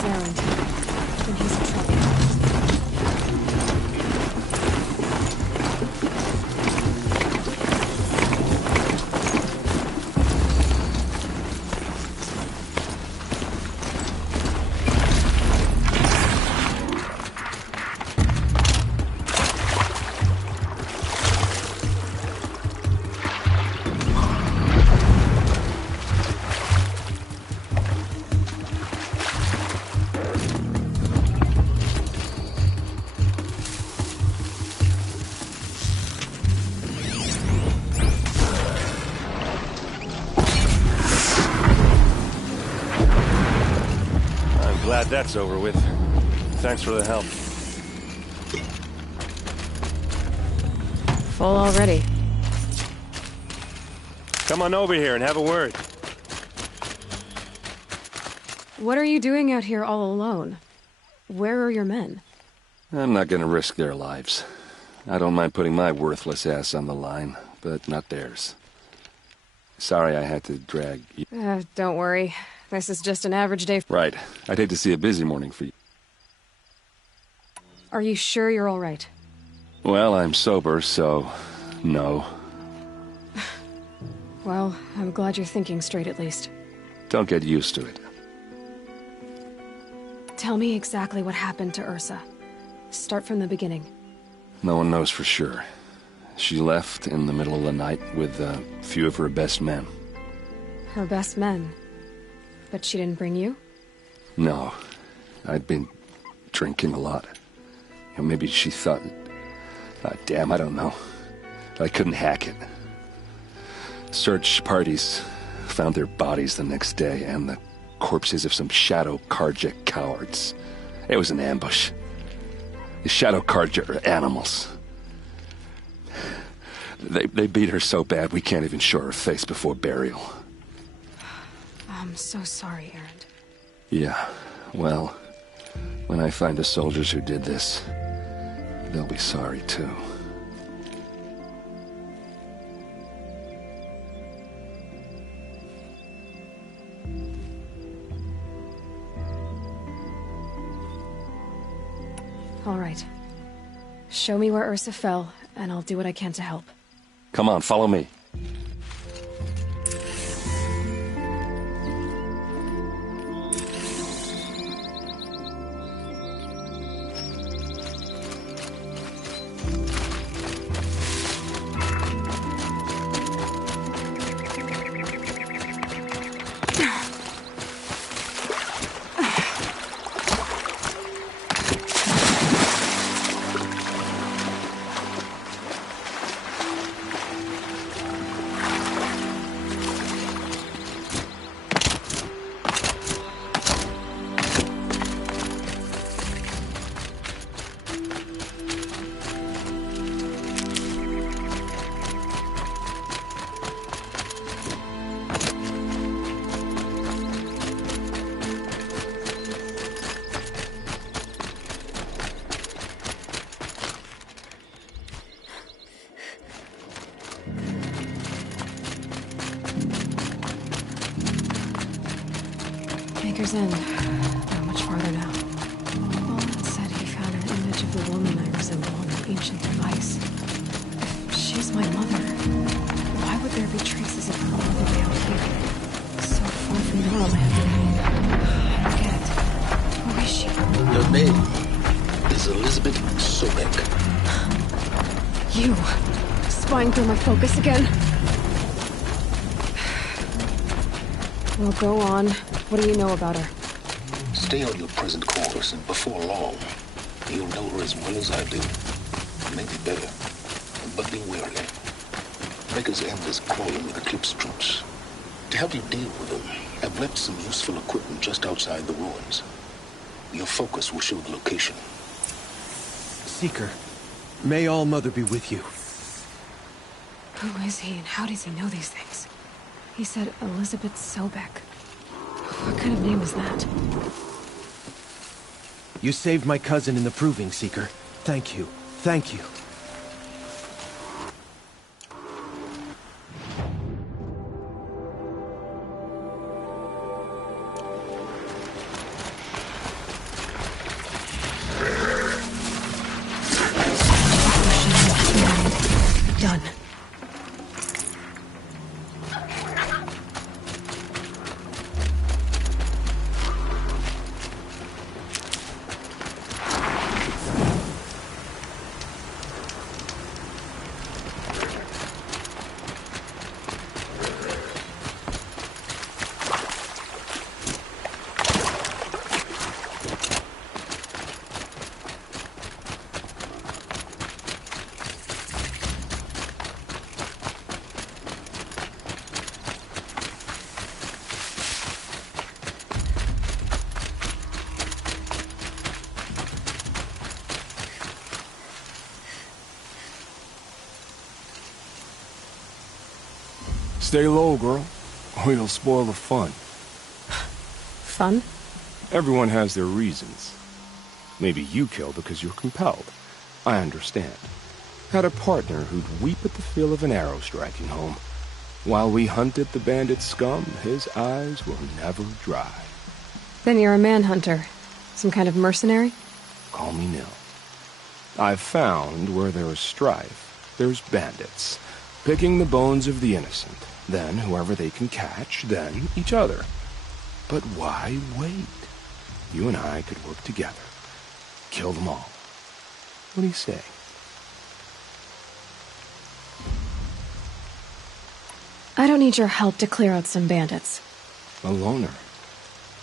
this errand, then he's in trouble. Glad that's over with. Thanks for the help. Full already. Come on over here and have a word. What are you doing out here all alone? Where are your men? I'm not gonna risk their lives. I don't mind putting my worthless ass on the line, but not theirs. Sorry I had to drag you. Don't worry. This is just an average day. Right. I'd hate to see a busy morning for you. Are you sure you're all right? Well, I'm sober, so... no. Well, I'm glad you're thinking straight at least. Don't get used to it. Tell me exactly what happened to Ursa. Start from the beginning. No one knows for sure. She left in the middle of the night with a few of her best men. Her best men? But she didn't bring you? No. I'd been drinking a lot. Maybe she thought... damn, I don't know. I couldn't hack it. Search parties found their bodies the next day, and the corpses of some Shadow Karja cowards. It was an ambush. The Shadow Karja are animals. They beat her so bad we can't even show her face before burial. I'm so sorry, Aaron. Yeah, well, when I find the soldiers who did this, they'll be sorry too. All right. Show me where Ursa fell, and I'll do what I can to help. Come on, follow me. Baker's End. Not much farther now. Baldwin said he found an image of the woman I resemble on an ancient device. If she's my mother, why would there be traces of her all the way out here? So far from Norland. I don't get it. Who is she? Her name is Elizabeth Sobek. You! Spying through my focus again? Well, go on. What do you know about her? Stay on your present course, and before long, you'll know her as well as I do. Maybe better. But be wary. Baker's End is crawling with Eclipse troops. To help you deal with them, I've left some useful equipment just outside the ruins. Your focus will show the location. Seeker, may All Mother be with you. Who is he, and how does he know these things? He said Elizabeth Sobek. What kind of name is that? You saved my cousin in the Proving, Seeker. Thank you. Thank you. Stay low, girl, or you'll spoil the fun. Fun? Everyone has their reasons. Maybe you kill because you're compelled. I understand. Had a partner who'd weep at the feel of an arrow striking home. While we hunted the bandit scum, his eyes will never dry. Then you're a manhunter. Some kind of mercenary? Call me Nil. I've found where there is strife, there's bandits, picking the bones of the innocent, then whoever they can catch, then each other. But why wait? You and I could work together. Kill them all. What do you say? I don't need your help to clear out some bandits. A loner.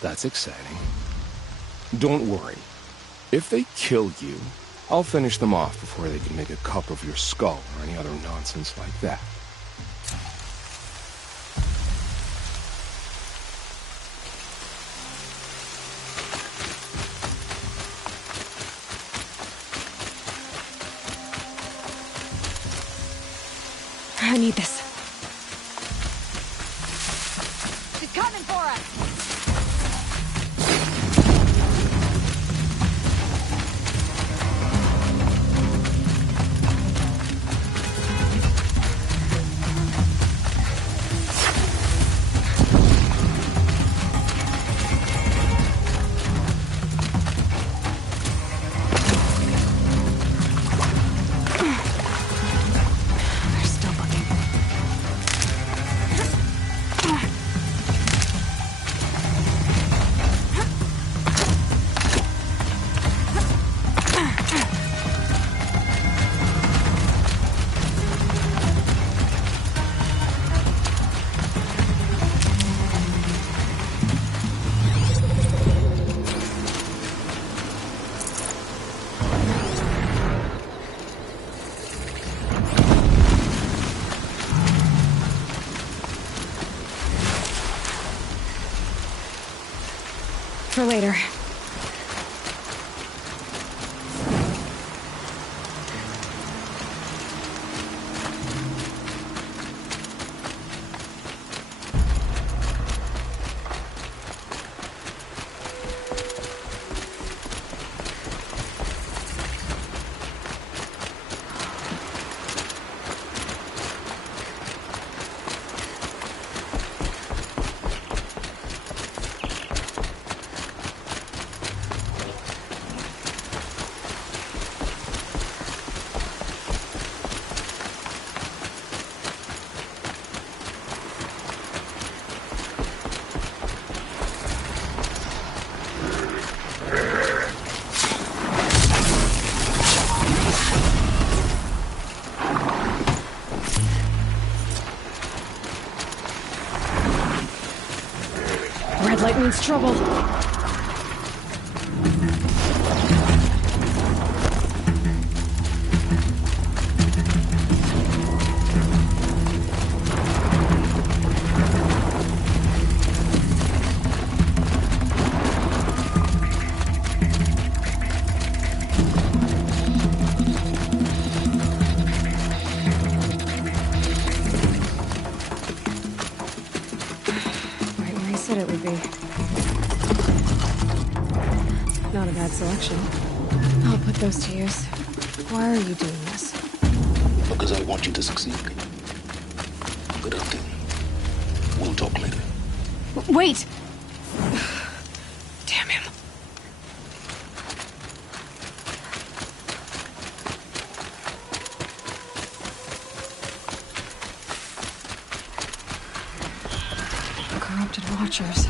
That's exciting. Don't worry. If they kill you, I'll finish them off before they can make a cup of your skull or any other nonsense like that. I need this. She's coming for us! They're still looking. For later. Red light means trouble. Right where he said it would be. Not a bad selection. I'll put those to use. Why are you doing this? Because I want you to succeed. Good hunting. We'll talk later. Wait! Damn him. Corrupted Watchers.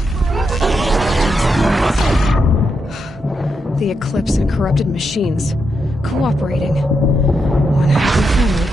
The Eclipse and corrupted machines. Cooperating. One happy family.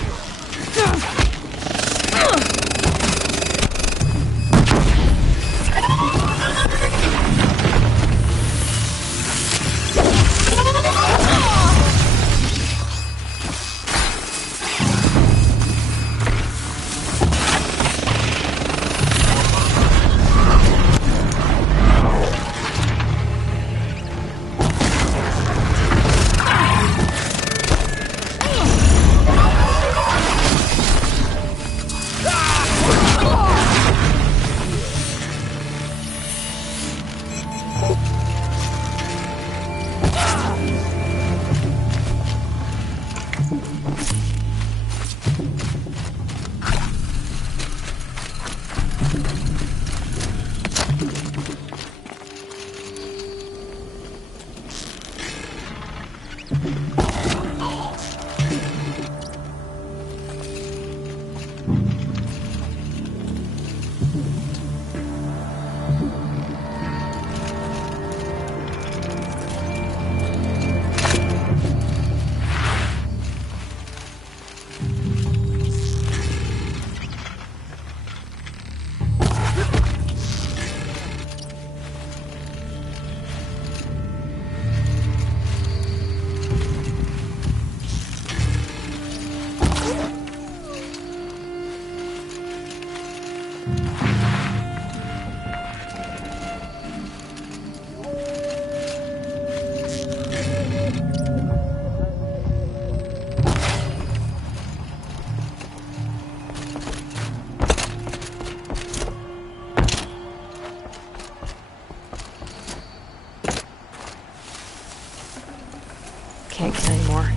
can't get any more.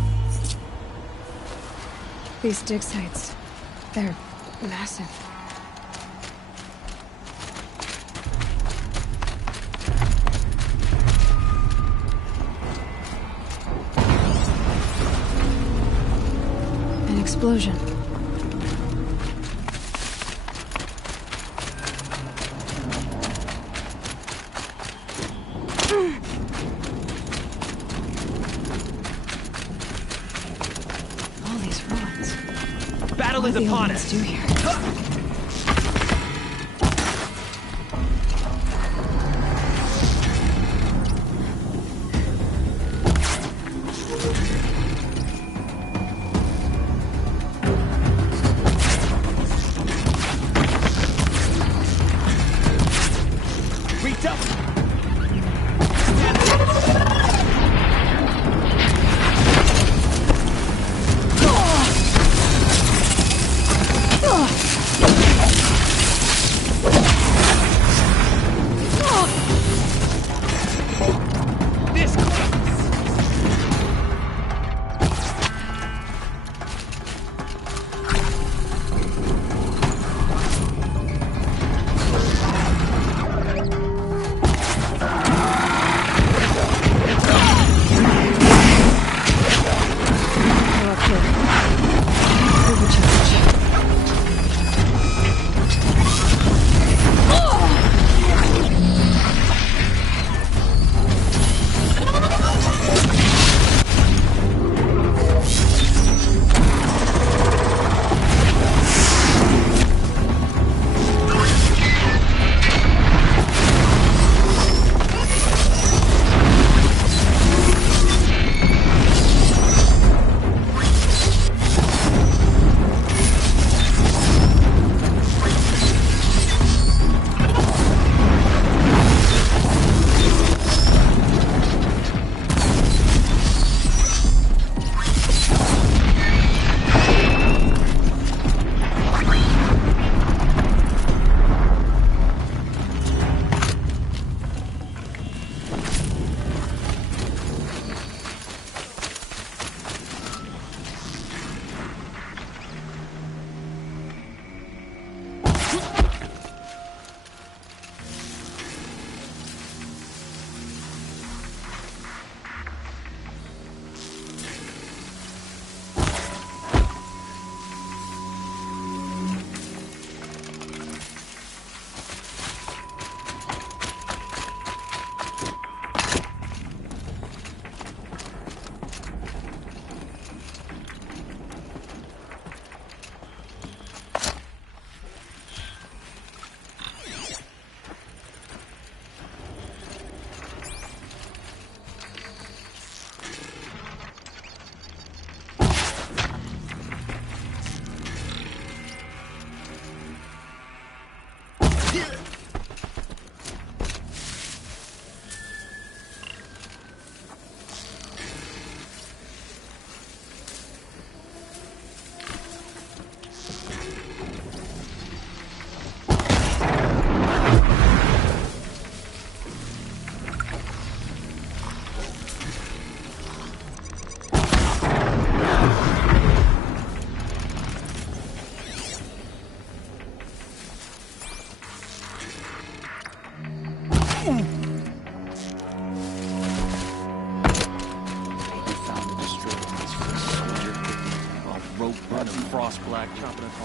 These dig sites, they're massive. An explosion. All these ruins. Battle is What do the upon aliens us. do here? Redouble. This Go up here. Overcharge.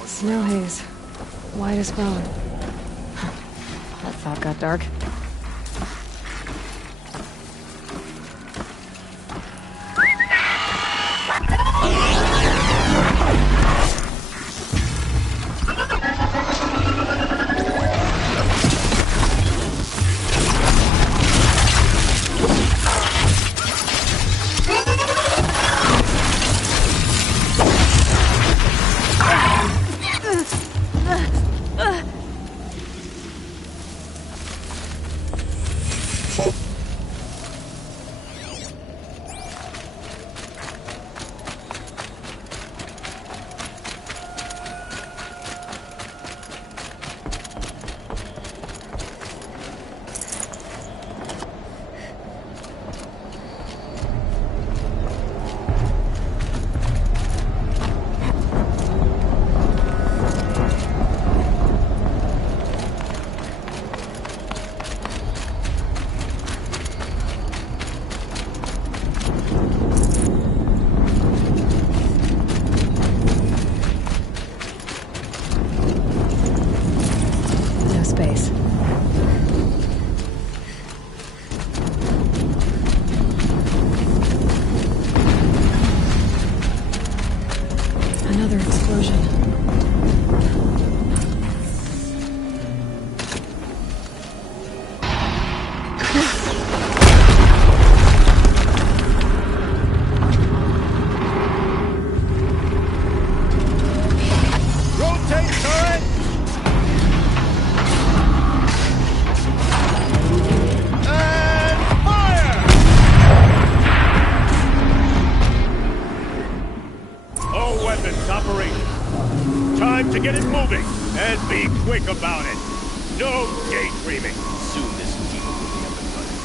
Snow haze. White as bone. That thought got dark. get it moving, and be quick about it. No daydreaming. Soon this team will be up and running.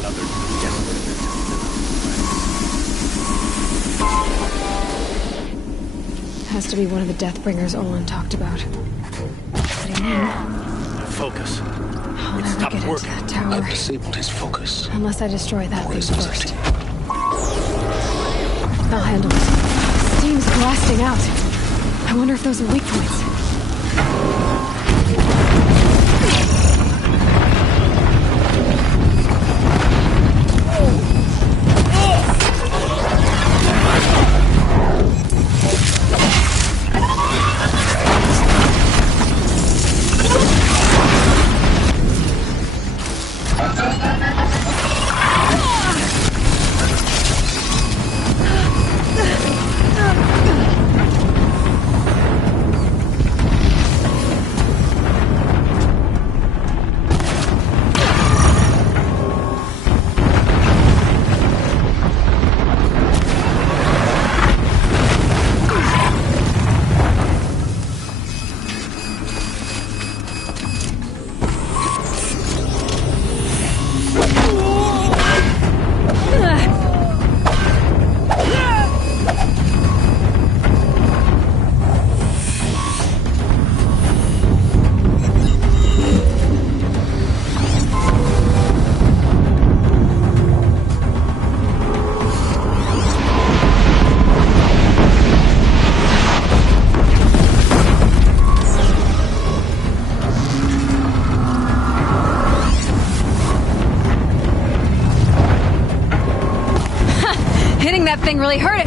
Another desperate attempt. Has to be one of the Deathbringers Olin talked about. What do you mean? Focus. I'll It never stopped get into working. that tower. I've disabled his focus. Unless I destroy that thing Horizon's first. empty. I'll handle it. Steam's blasting out. I wonder if those are weak points. Hitting that thing really hurt it!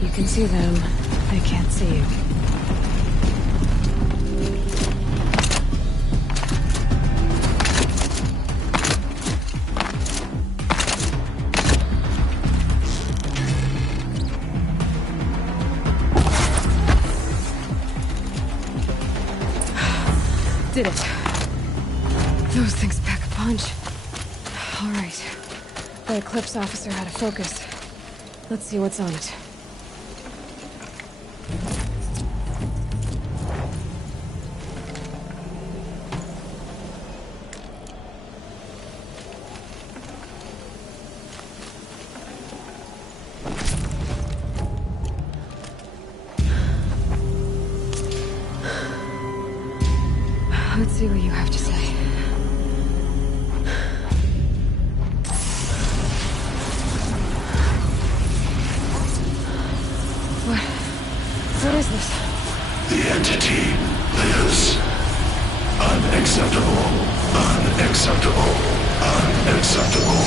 You can see them. They can't see you. Did it. Those things pack a punch. All right. The Eclipse officer had a focus. Let's see what's on it. Let's see what you have to say. What is this? The entity lives. Unacceptable. Unacceptable. Unacceptable.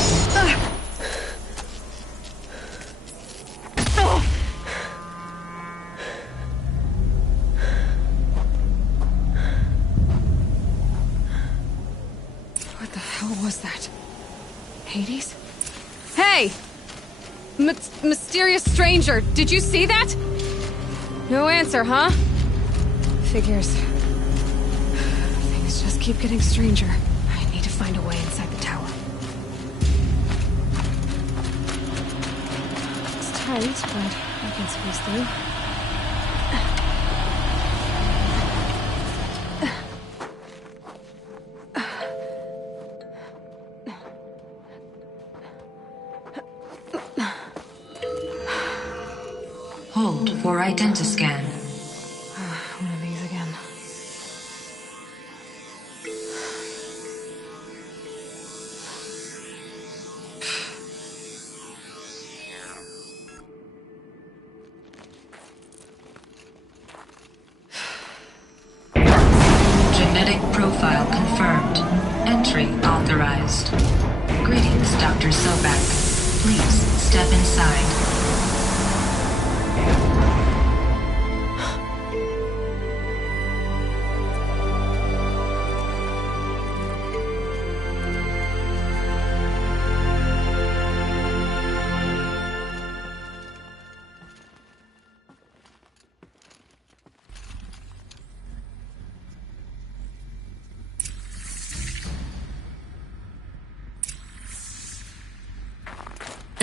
What the hell was that? Hades? Hey! Mysterious stranger, did you see that? No answer, huh? Figures. Things just keep getting stranger. I need to find a way inside the tower. It's tight, but I can squeeze through. Hold for identiscan. One of these again. Genetic profile confirmed. Entry authorized. Greetings, Dr. Sobek. Please step inside.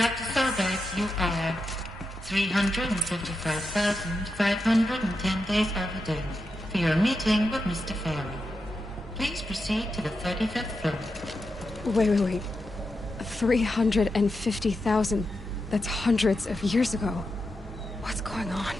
Dr. Sobek, you are 355,510 days overdue for your meeting with Mr. Farrell. Please proceed to the 35th floor. Wait. 350,000. That's hundreds of years ago. What's going on?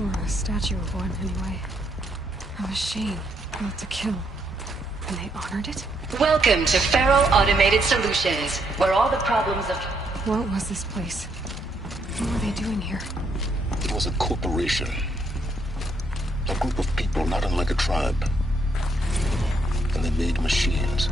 Or a statue of one, anyway. A machine, not to kill. And they honored it? Welcome to Farrell Automated Solutions, where all the problems of... What was this place? What were they doing here? It was a corporation. A group of people not unlike a tribe. And they made machines.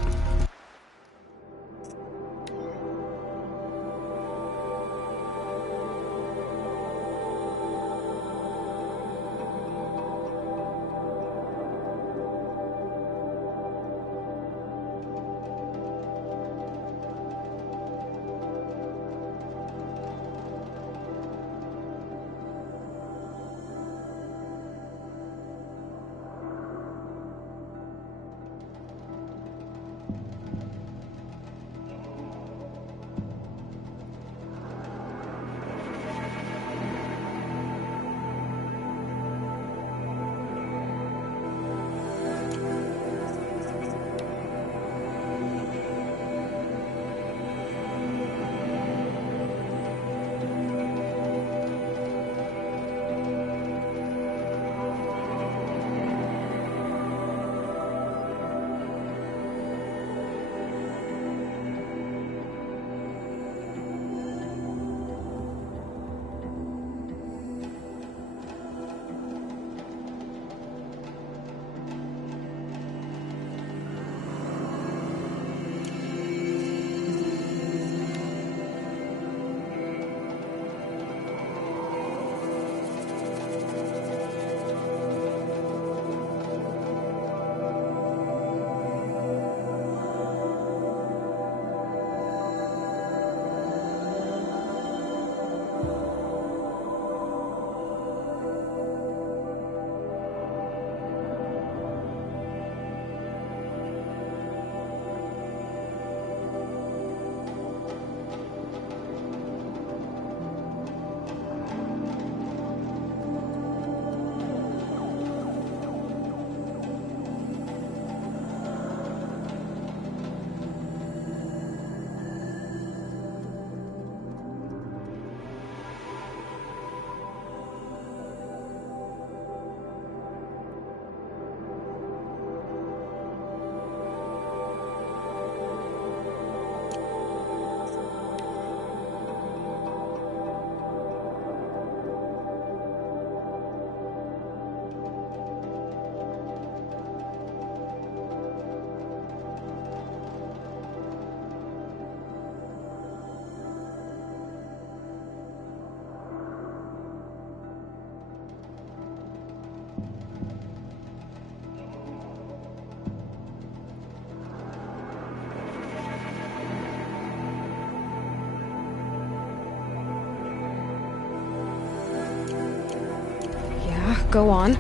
Go on.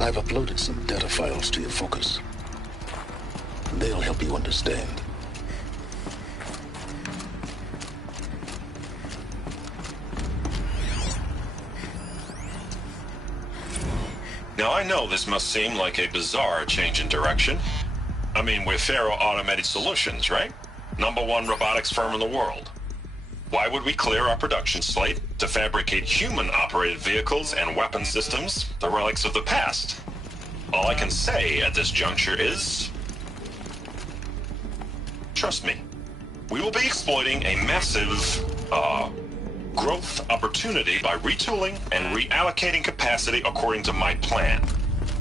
I've uploaded some data files to your focus. They'll help you understand. Now, I know this must seem like a bizarre change in direction. I mean, we're Farrell Automated Solutions, right? #1 robotics firm in the world. Why would we clear our production slate to fabricate human-operated vehicles and weapon systems, the relics of the past? All I can say at this juncture is... trust me. We will be exploiting a massive, growth opportunity by retooling and reallocating capacity according to my plan.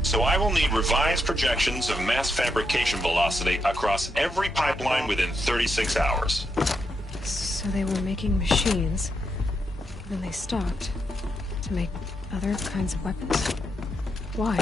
So I will need revised projections of mass fabrication velocity across every pipeline within 36 hours. So they were making machines, then they stopped to make other kinds of weapons. Why?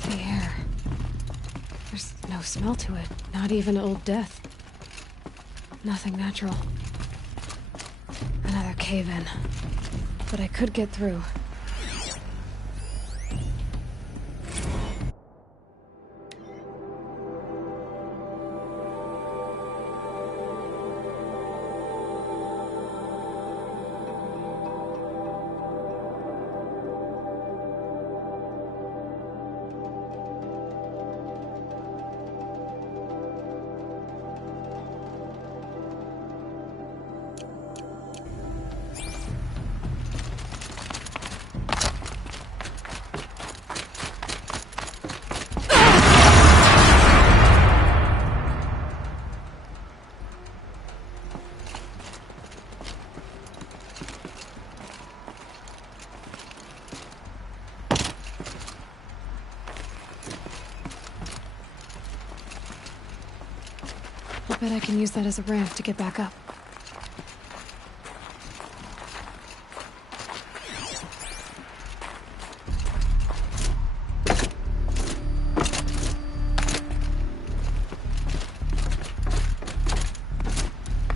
The air. There's no smell to it, not even old death. Nothing natural. Another cave-in. But I could get through. I bet I can use that as a ramp to get back up.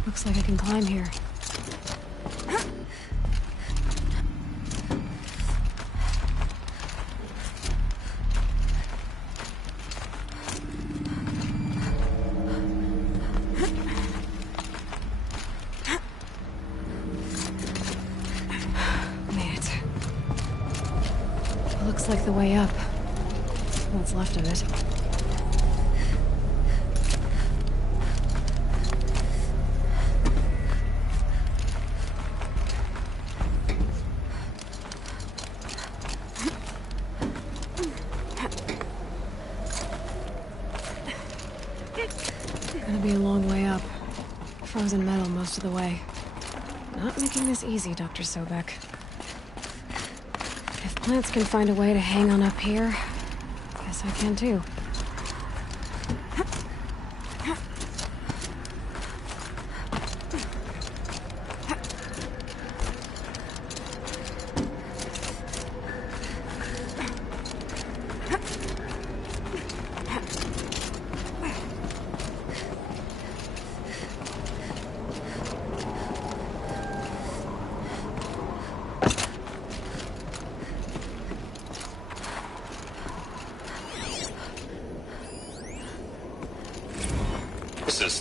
Looks like I can climb here. Looks like the way up. What's left of it. Gonna be a long way up. Frozen metal most of the way. Not making this easy, Dr. Sobek. If plants can find a way to hang on up here, guess I can too.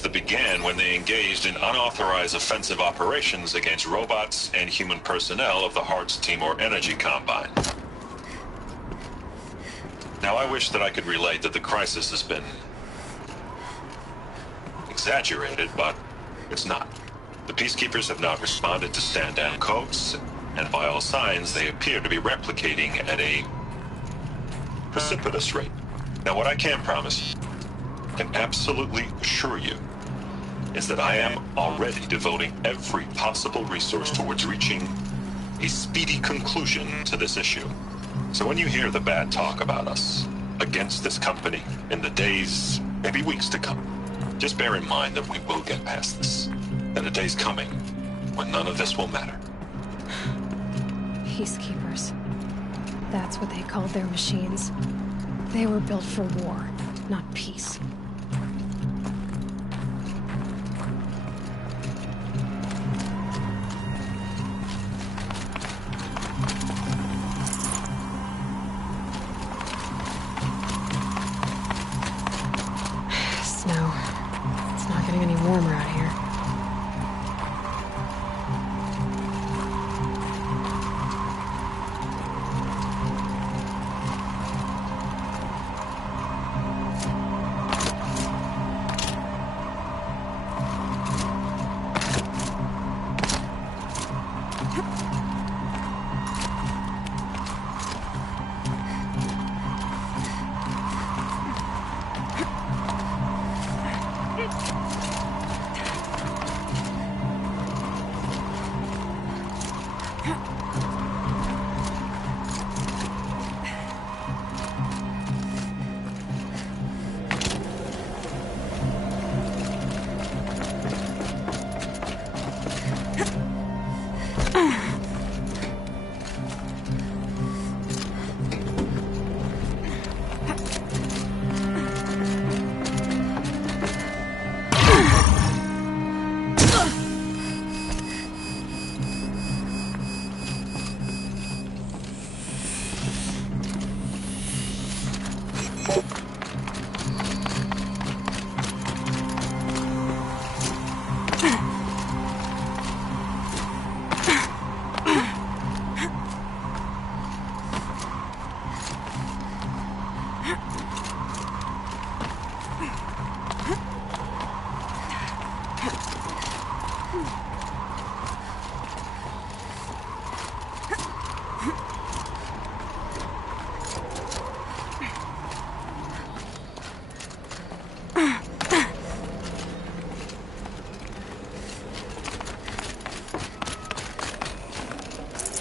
That began when they engaged in unauthorized offensive operations against robots and human personnel of the Hearts Timor Energy Combine. Now, I wish that I could relate that the crisis has been exaggerated, but it's not. The Peacekeepers have not responded to stand-down codes, and by all signs, they appear to be replicating at a precipitous rate. Now, what I can promise you, can absolutely assure you, is that I am already devoting every possible resource towards reaching a speedy conclusion to this issue. So when you hear the bad talk about us against this company in the days, maybe weeks to come, just bear in mind that we will get past this. And a day's coming when none of this will matter. Peacekeepers. That's what they called their machines. They were built for war, not peace. Snow. It's not getting any warmer out here.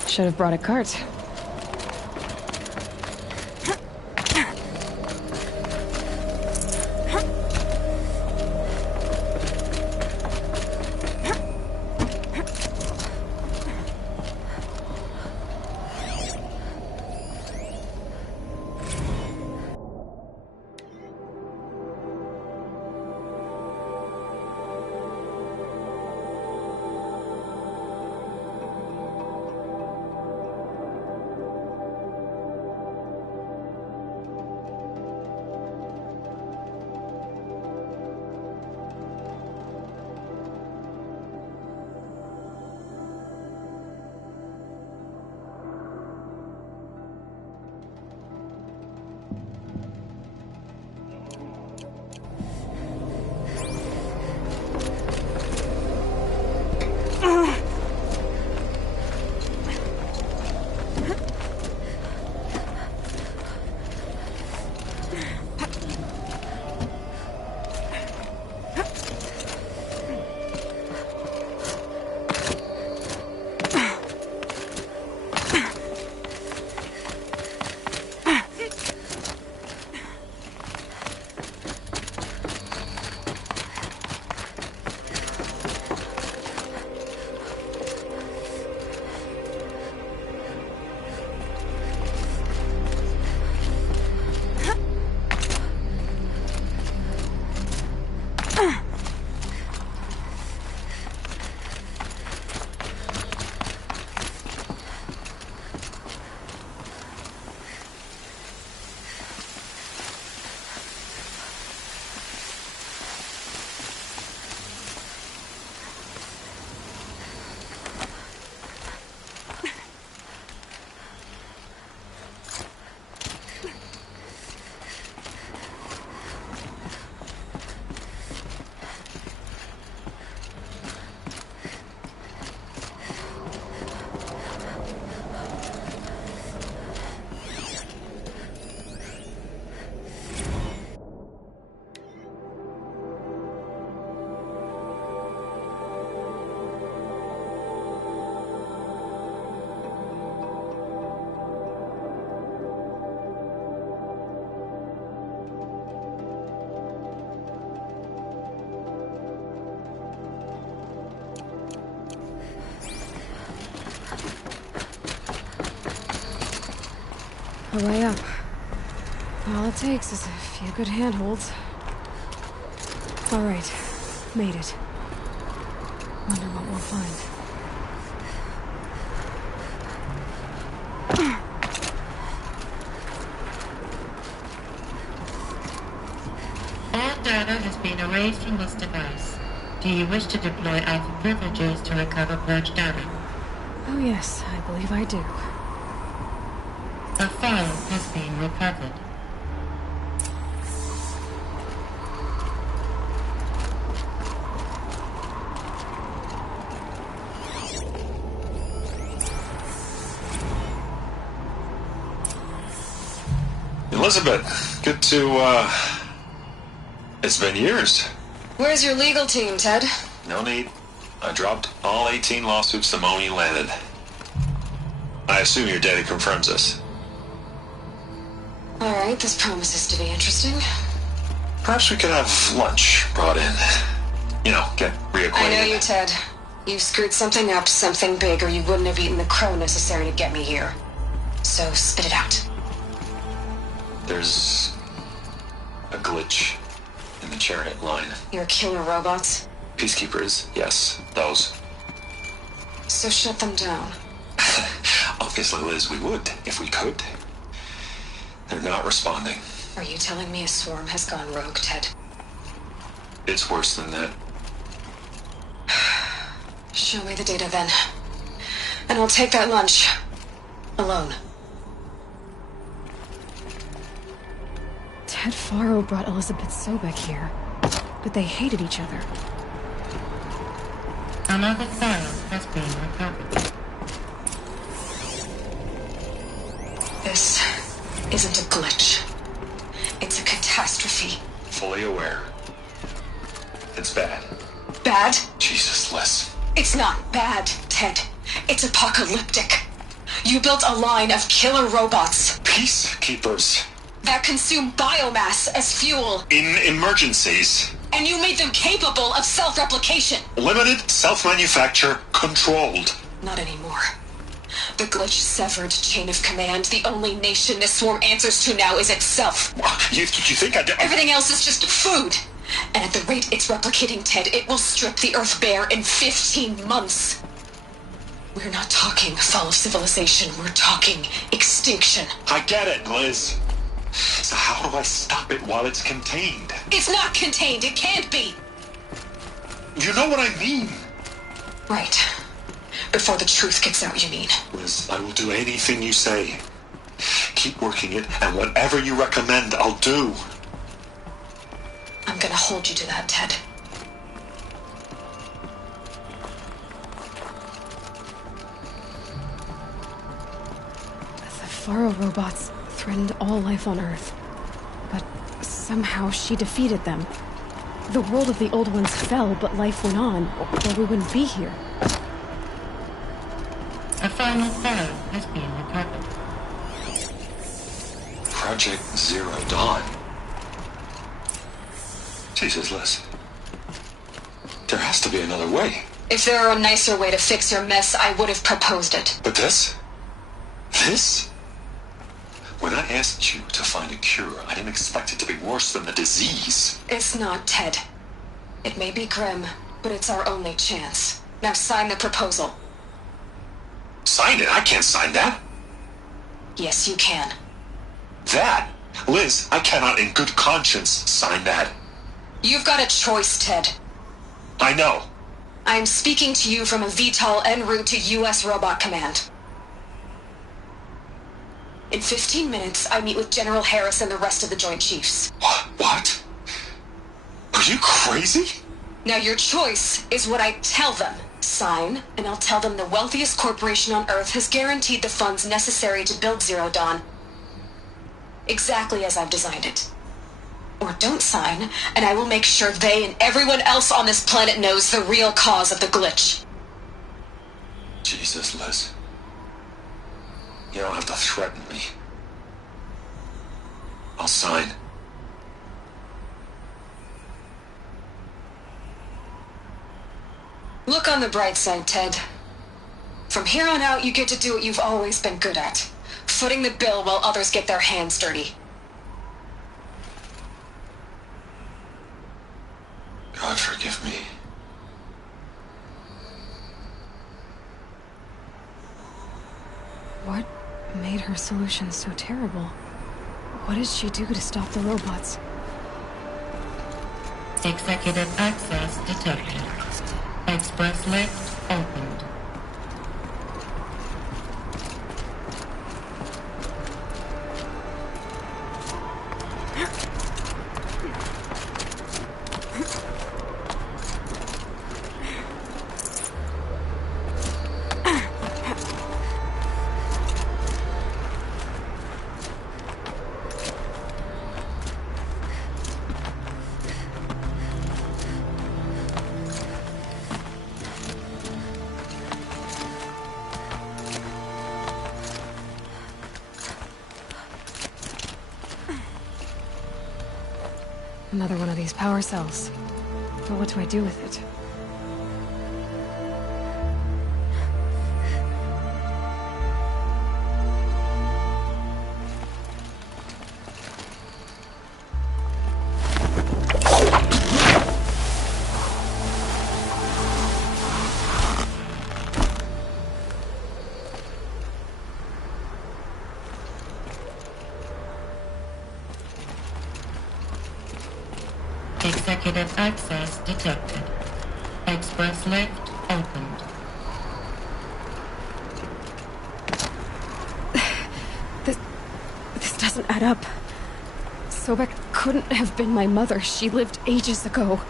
Should have brought a cart. A way up. All it takes is a few good handholds. All right, made it. Wonder what we'll find. All data has been erased from this device. Do you wish to deploy Alpha privileges to recover purged data? Oh yes, I believe I do. A file has been recovered. Elizabeth, good to, it's been years. Where's your legal team, Ted? No need. I dropped all 18 lawsuits the moment you landed. I assume your data confirms this. All right, this promises to be interesting. Perhaps we could have lunch brought in. You know, get reacquainted. I know you, Ted. You screwed something up, something big, or you wouldn't have eaten the crow necessary to get me here. So spit it out. There's a glitch in the chariot line. Your killer robots? Peacekeepers, yes, those. So shut them down. Obviously, Liz, we would, if we could. They're not responding. Are you telling me a swarm has gone rogue, Ted? It's worse than that. Show me the data then. And I'll take that lunch. Alone. Ted Faro brought Elizabeth Sobek here. But they hated each other. Another file has been recovered. This isn't a glitch. It's a catastrophe. Fully aware. It's bad. Bad? Jesus, Liz. It's not bad, Ted. It's apocalyptic. You built a line of killer robots. Peacekeepers. That consume biomass as fuel. In emergencies. And you made them capable of self-replication. Limited, self-manufacture, controlled. Not anymore. The glitch severed chain of command. The only nation this swarm answers to now is itself. You think I did? Everything else is just food. And at the rate it's replicating, Ted, it will strip the Earth bare in 15 months. We're not talking fall of civilization. We're talking extinction. I get it, Liz. So how do I stop it while it's contained? It's not contained. It can't be. You know what I mean. Right. Before the truth gets out, you mean? Liz, I will do anything you say. Keep working it, and whatever you recommend, I'll do. I'm gonna hold you to that, Ted. The Faro robots threatened all life on Earth. But somehow she defeated them. The world of the old ones fell, but life went on, or we wouldn't be here. A final file has been recovered. Project Zero Dawn. Jesus, Liz. There has to be another way. If there were a nicer way to fix your mess, I would have proposed it. But this? This? When I asked you to find a cure, I didn't expect it to be worse than the disease. It's not, Ted. It may be grim, but it's our only chance. Now sign the proposal. Sign it? I can't sign that. Yes, you can. That? Liz, I cannot in good conscience sign that. You've got a choice, Ted. I know. I'm speaking to you from a VTOL en route to U.S. Robot Command. In 15 minutes, I meet with General Harris and the rest of the Joint Chiefs. What? Are you crazy? Now your choice is what I tell them. Sign, and I'll tell them the wealthiest corporation on Earth has guaranteed the funds necessary to build Zero Dawn. Exactly as I've designed it. Or don't sign, and I will make sure they and everyone else on this planet knows the real cause of the glitch. Jesus, Liz. You don't have to threaten me. I'll sign. Look on the bright side, Ted. From here on out, you get to do what you've always been good at. Footing the bill while others get their hands dirty. God forgive me. What made her solution so terrible? What did she do to stop the robots? Executive access detected. Express lift opened. Another one of these power cells. But what do I do with it? Executive access detected. Express lift opened. This doesn't add up. Sobek couldn't have been my mother. She lived ages ago.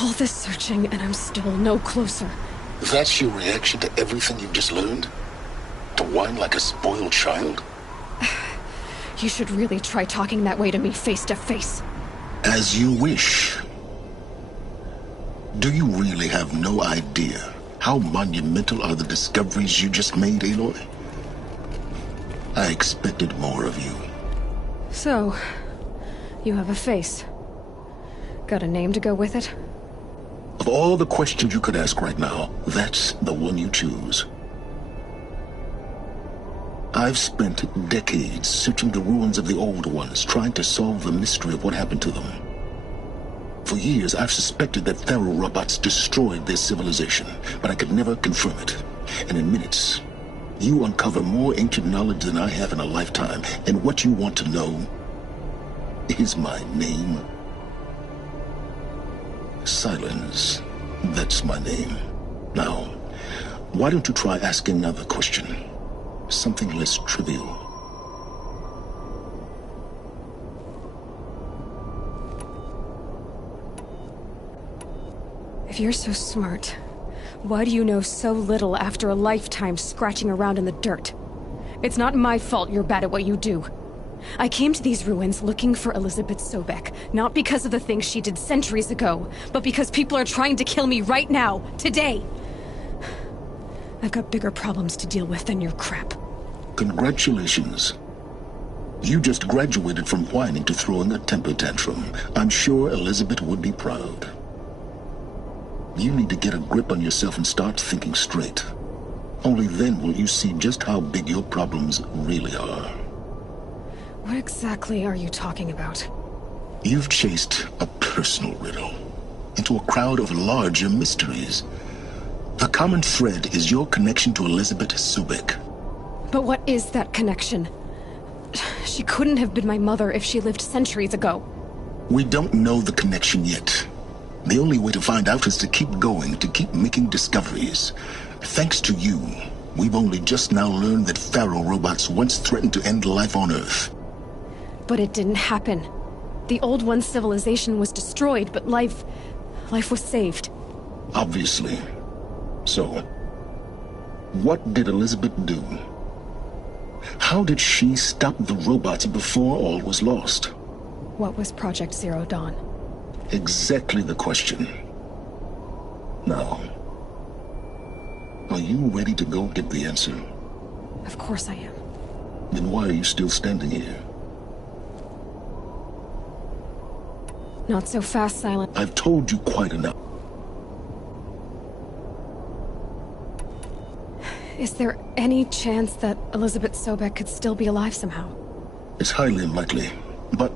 All this searching, and I'm still no closer. That's your reaction to everything you've just learned? To whine like a spoiled child? You should really try talking that way to me face to face. As you wish. Do you really have no idea how monumental are the discoveries you just made, Aloy? I expected more of you. So, you have a face. Got a name to go with it? Of all the questions you could ask right now, that's the one you choose. I've spent decades searching the ruins of the old ones, trying to solve the mystery of what happened to them. For years, I've suspected that Thero robots destroyed their civilization, but I could never confirm it. And in minutes, you uncover more ancient knowledge than I have in a lifetime. And what you want to know is my name. Silence. That's my name. Now, why don't you try asking another question? Something less trivial. If you're so smart, why do you know so little after a lifetime scratching around in the dirt? It's not my fault you're bad at what you do. I came to these ruins looking for Elizabeth Sobek, not because of the things she did centuries ago, but because people are trying to kill me right now, today. I've got bigger problems to deal with than your crap. Congratulations. You just graduated from whining to throwing a temper tantrum. I'm sure Elizabeth would be proud. You need to get a grip on yourself and start thinking straight. Only then will you see just how big your problems really are. What exactly are you talking about? You've chased a personal riddle into a crowd of larger mysteries. The common thread is your connection to Elizabeth Sobek. But what is that connection? She couldn't have been my mother if she lived centuries ago. We don't know the connection yet. The only way to find out is to keep going, to keep making discoveries. Thanks to you, we've only just now learned that Thero robots once threatened to end life on Earth. But it didn't happen. The old one's civilization was destroyed, but life was saved. Obviously. So, what did Elizabeth do? How did she stop the robots before all was lost? What was Project Zero Dawn? Exactly the question. Now, are you ready to go get the answer? Of course I am. Then why are you still standing here? Not so fast, Silent. I've told you quite enough. Is there any chance that Elizabeth Sobek could still be alive somehow? It's highly unlikely, but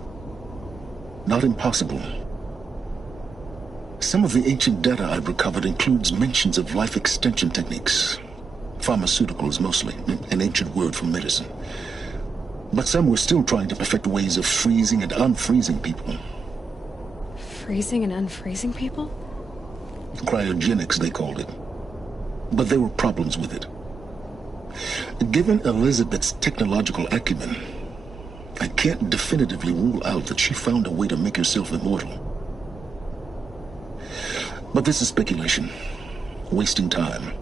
not impossible. Some of the ancient data I've recovered includes mentions of life extension techniques. Pharmaceuticals, mostly, an ancient word for medicine. But some were still trying to perfect ways of freezing and unfreezing people. Freezing and unfreezing people? Cryogenics, they called it. But there were problems with it. Given Elizabeth's technological acumen, I can't definitively rule out that she found a way to make herself immortal. But this is speculation. Wasting time.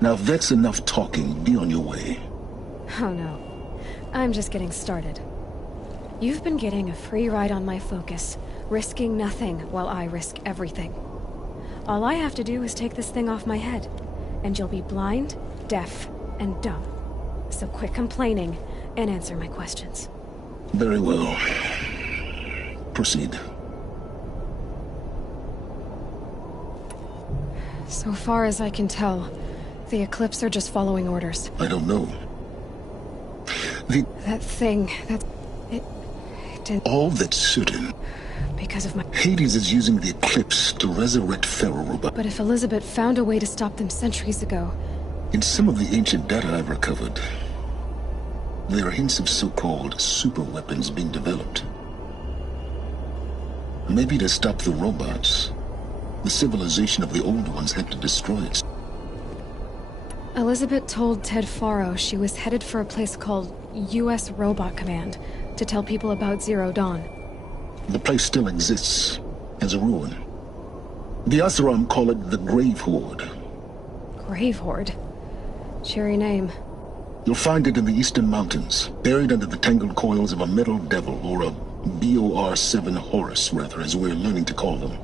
Now, if that's enough talking, be on your way. Oh no. I'm just getting started. You've been getting a free ride on my focus, risking nothing while I risk everything. All I have to do is take this thing off my head, and you'll be blind, deaf, and dumb. So quit complaining and answer my questions. Very well. Proceed. So far as I can tell, the Eclipse are just following orders. I don't know. That thing, it didn't... All that's certain. Because of my... Hades is using the Eclipse to resurrect Thero robots. But if Elizabeth found a way to stop them centuries ago... In some of the ancient data I've recovered, there are hints of so-called super weapons being developed. Maybe to stop the robots, the civilization of the old ones had to destroy it. Elizabeth told Ted Faro she was headed for a place called U.S. Robot Command to tell people about Zero Dawn. The place still exists as a ruin. The Asuram call it the Grave Horde. Grave Horde? Cheery name. You'll find it in the Eastern Mountains, buried under the tangled coils of a metal devil, or a BOR-7 Horus, rather, as we're learning to call them.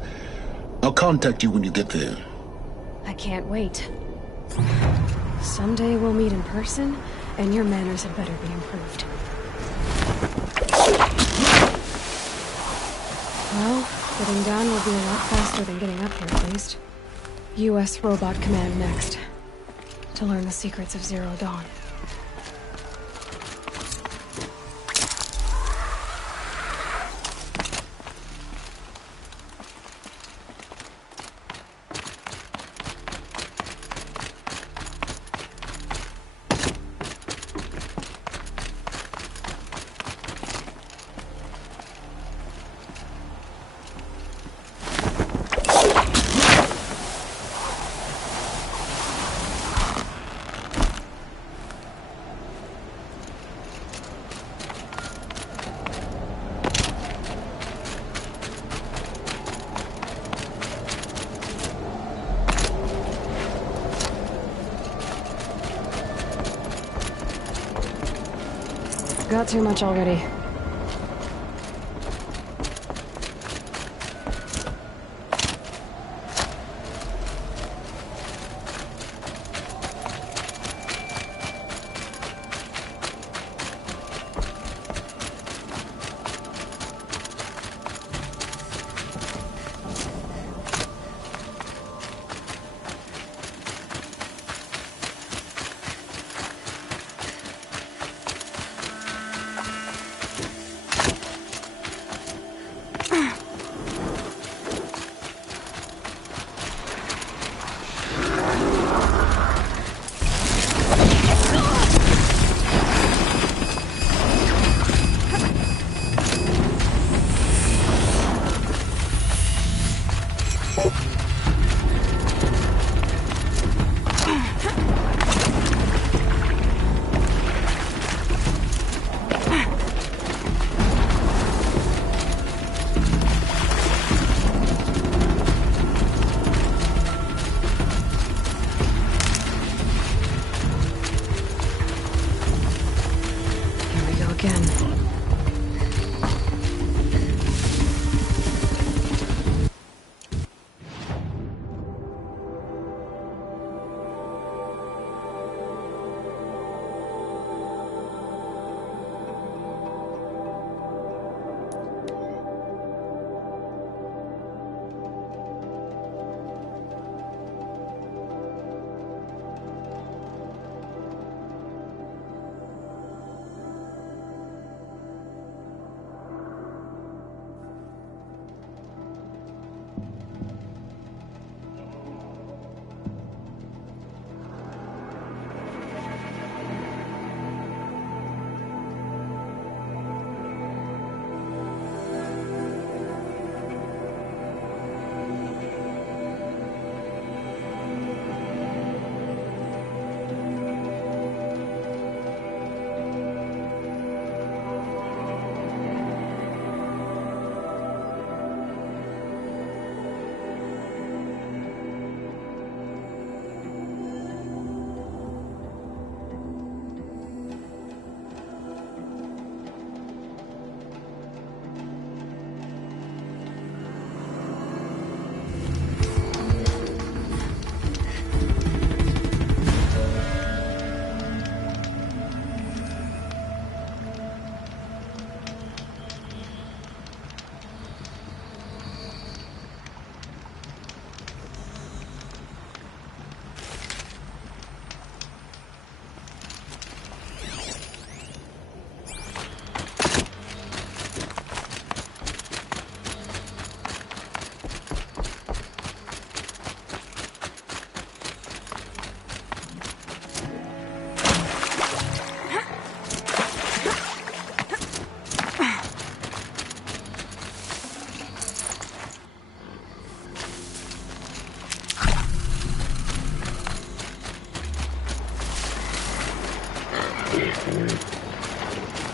I'll contact you when you get there. I can't wait. Someday we'll meet in person, and your manners had better be improved. Well, getting down will be a lot faster than getting up here, at least. U.S. Robot Command next. To learn the secrets of Zero Dawn. Got too much already.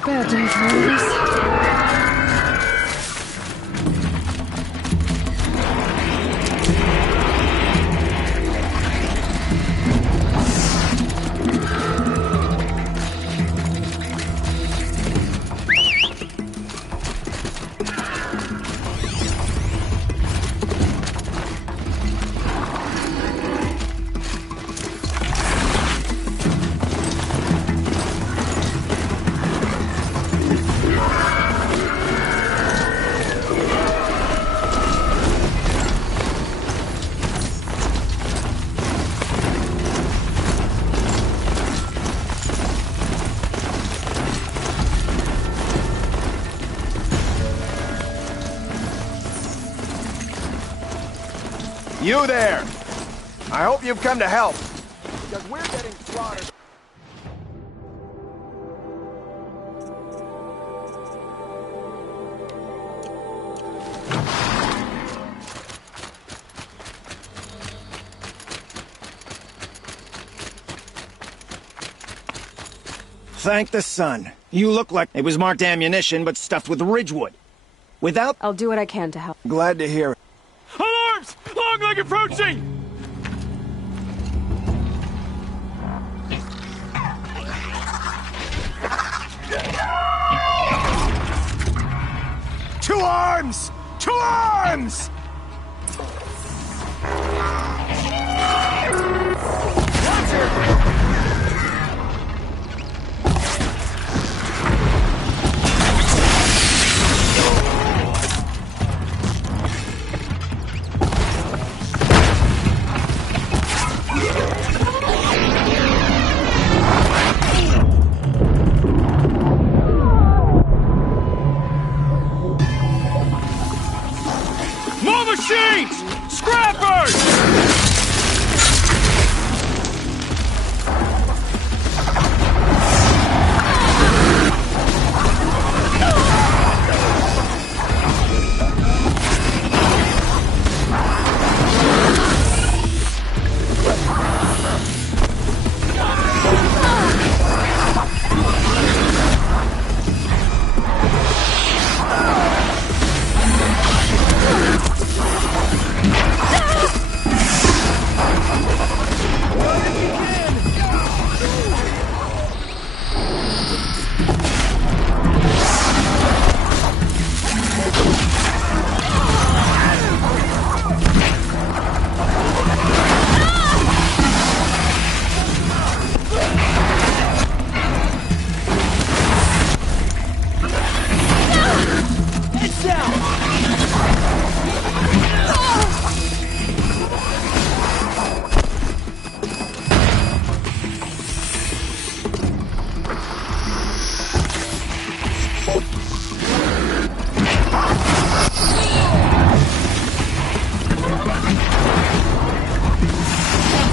Bad day for all of us. You there! I hope you've come to help, because we're getting slaughtered. Thank the sun. You look like it was marked ammunition, but stuffed with ridgewood. Without... I'll do what I can to help. Glad to hear it. Alarms! Long leg approaching! To arms! To arms! Watch her! More machines! Scrappers!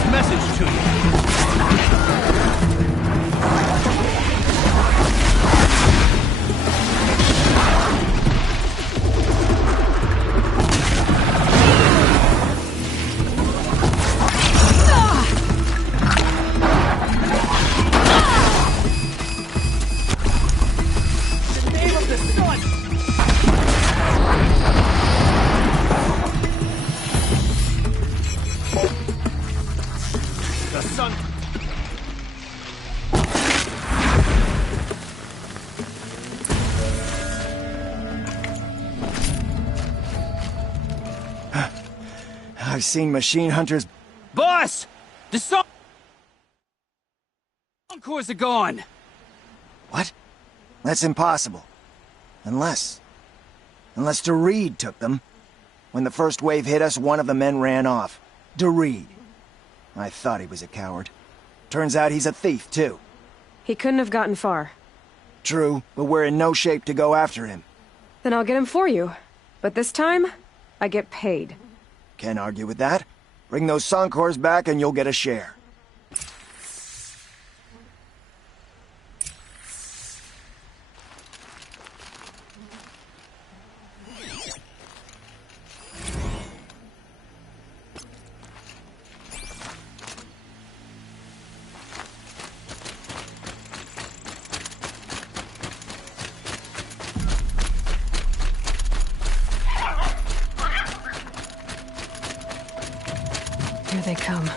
Message to you. The name of the sun! The sun... I've seen machine hunters... Boss! The sun cores are gone! What? That's impossible. Unless DeReed took them. When the first wave hit us, one of the men ran off. DeReed. I thought he was a coward. Turns out he's a thief, too. He couldn't have gotten far. True, but we're in no shape to go after him. Then I'll get him for you. But this time, I get paid. Can't argue with that. Bring those Soncors back and you'll get a share. Here they come.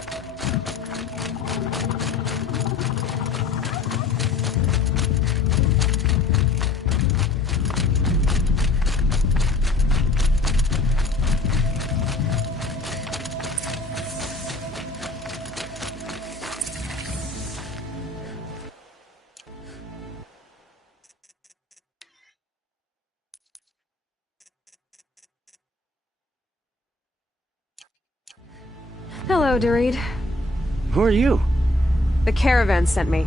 Hello, DeReed. Who are you? The caravan sent me.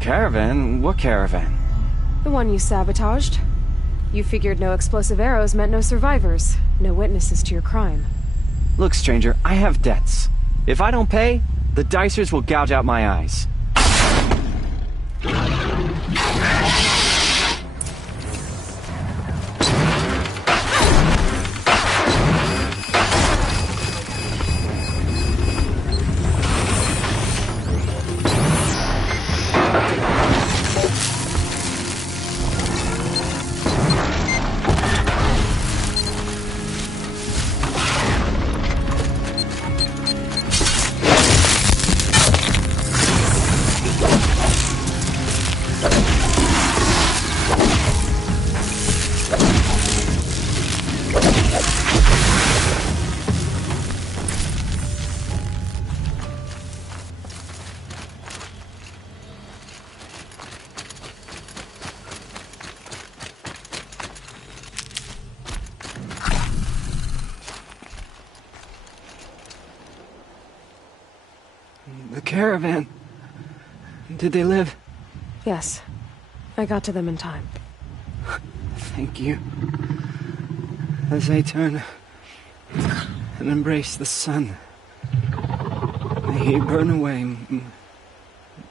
Caravan? What caravan? The one you sabotaged. You figured no explosive arrows meant no survivors, no witnesses to your crime. Look, stranger, I have debts. If I don't pay, the Dicers will gouge out my eyes. The caravan. Did they live? Yes. I got to them in time. Thank you. As I turn and embrace the sun, may he burn away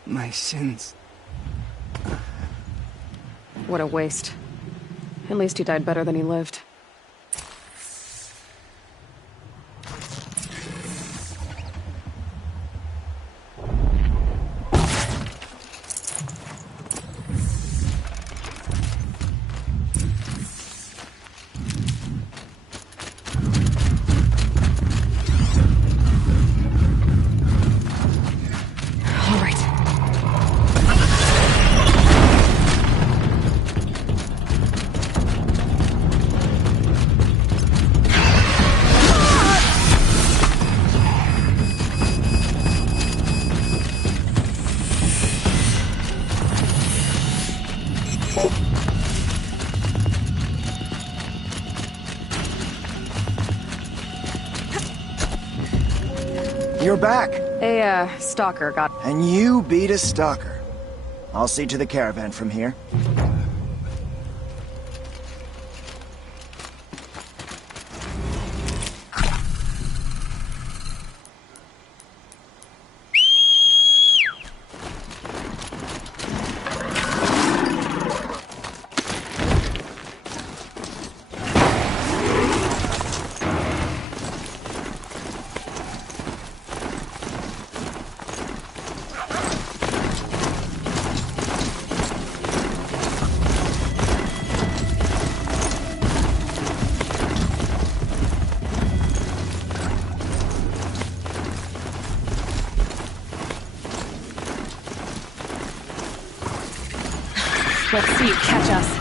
my sins. What a waste. At least he died better than he lived. You're back. A, stalker got... And you beat a stalker. I'll see to the caravan from here. Let's see you catch us.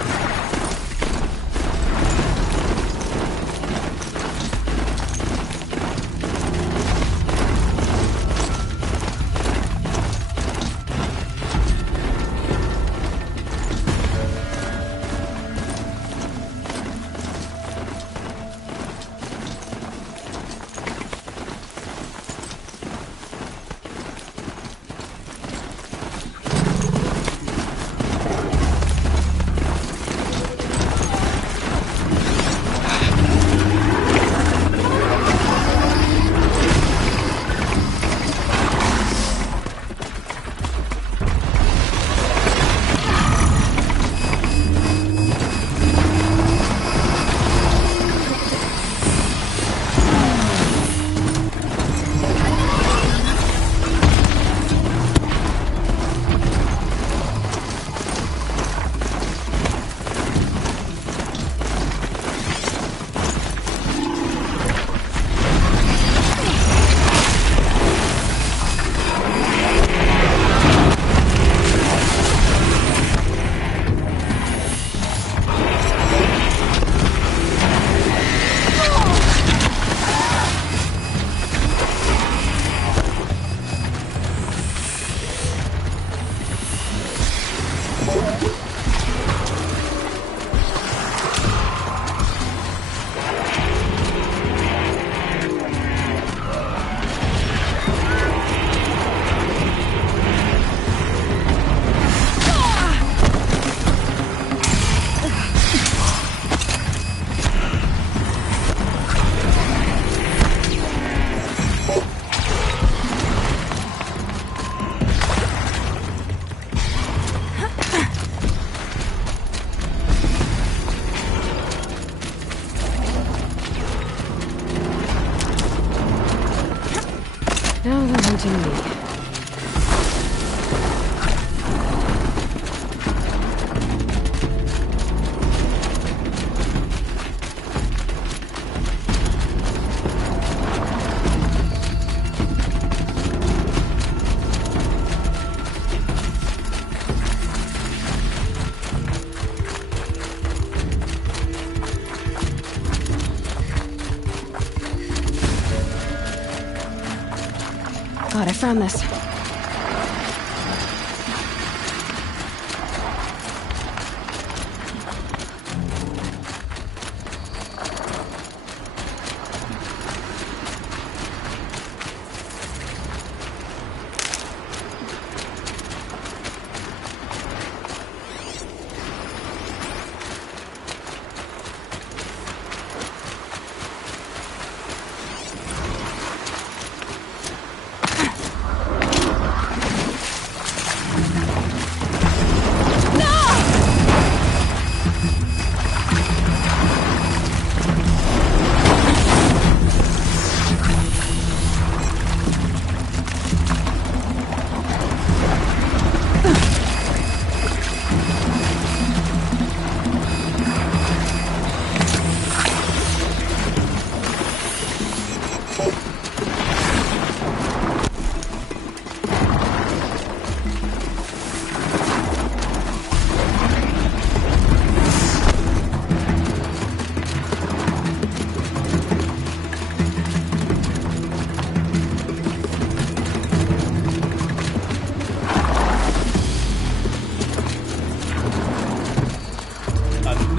Now they're hunting me. God, I found this.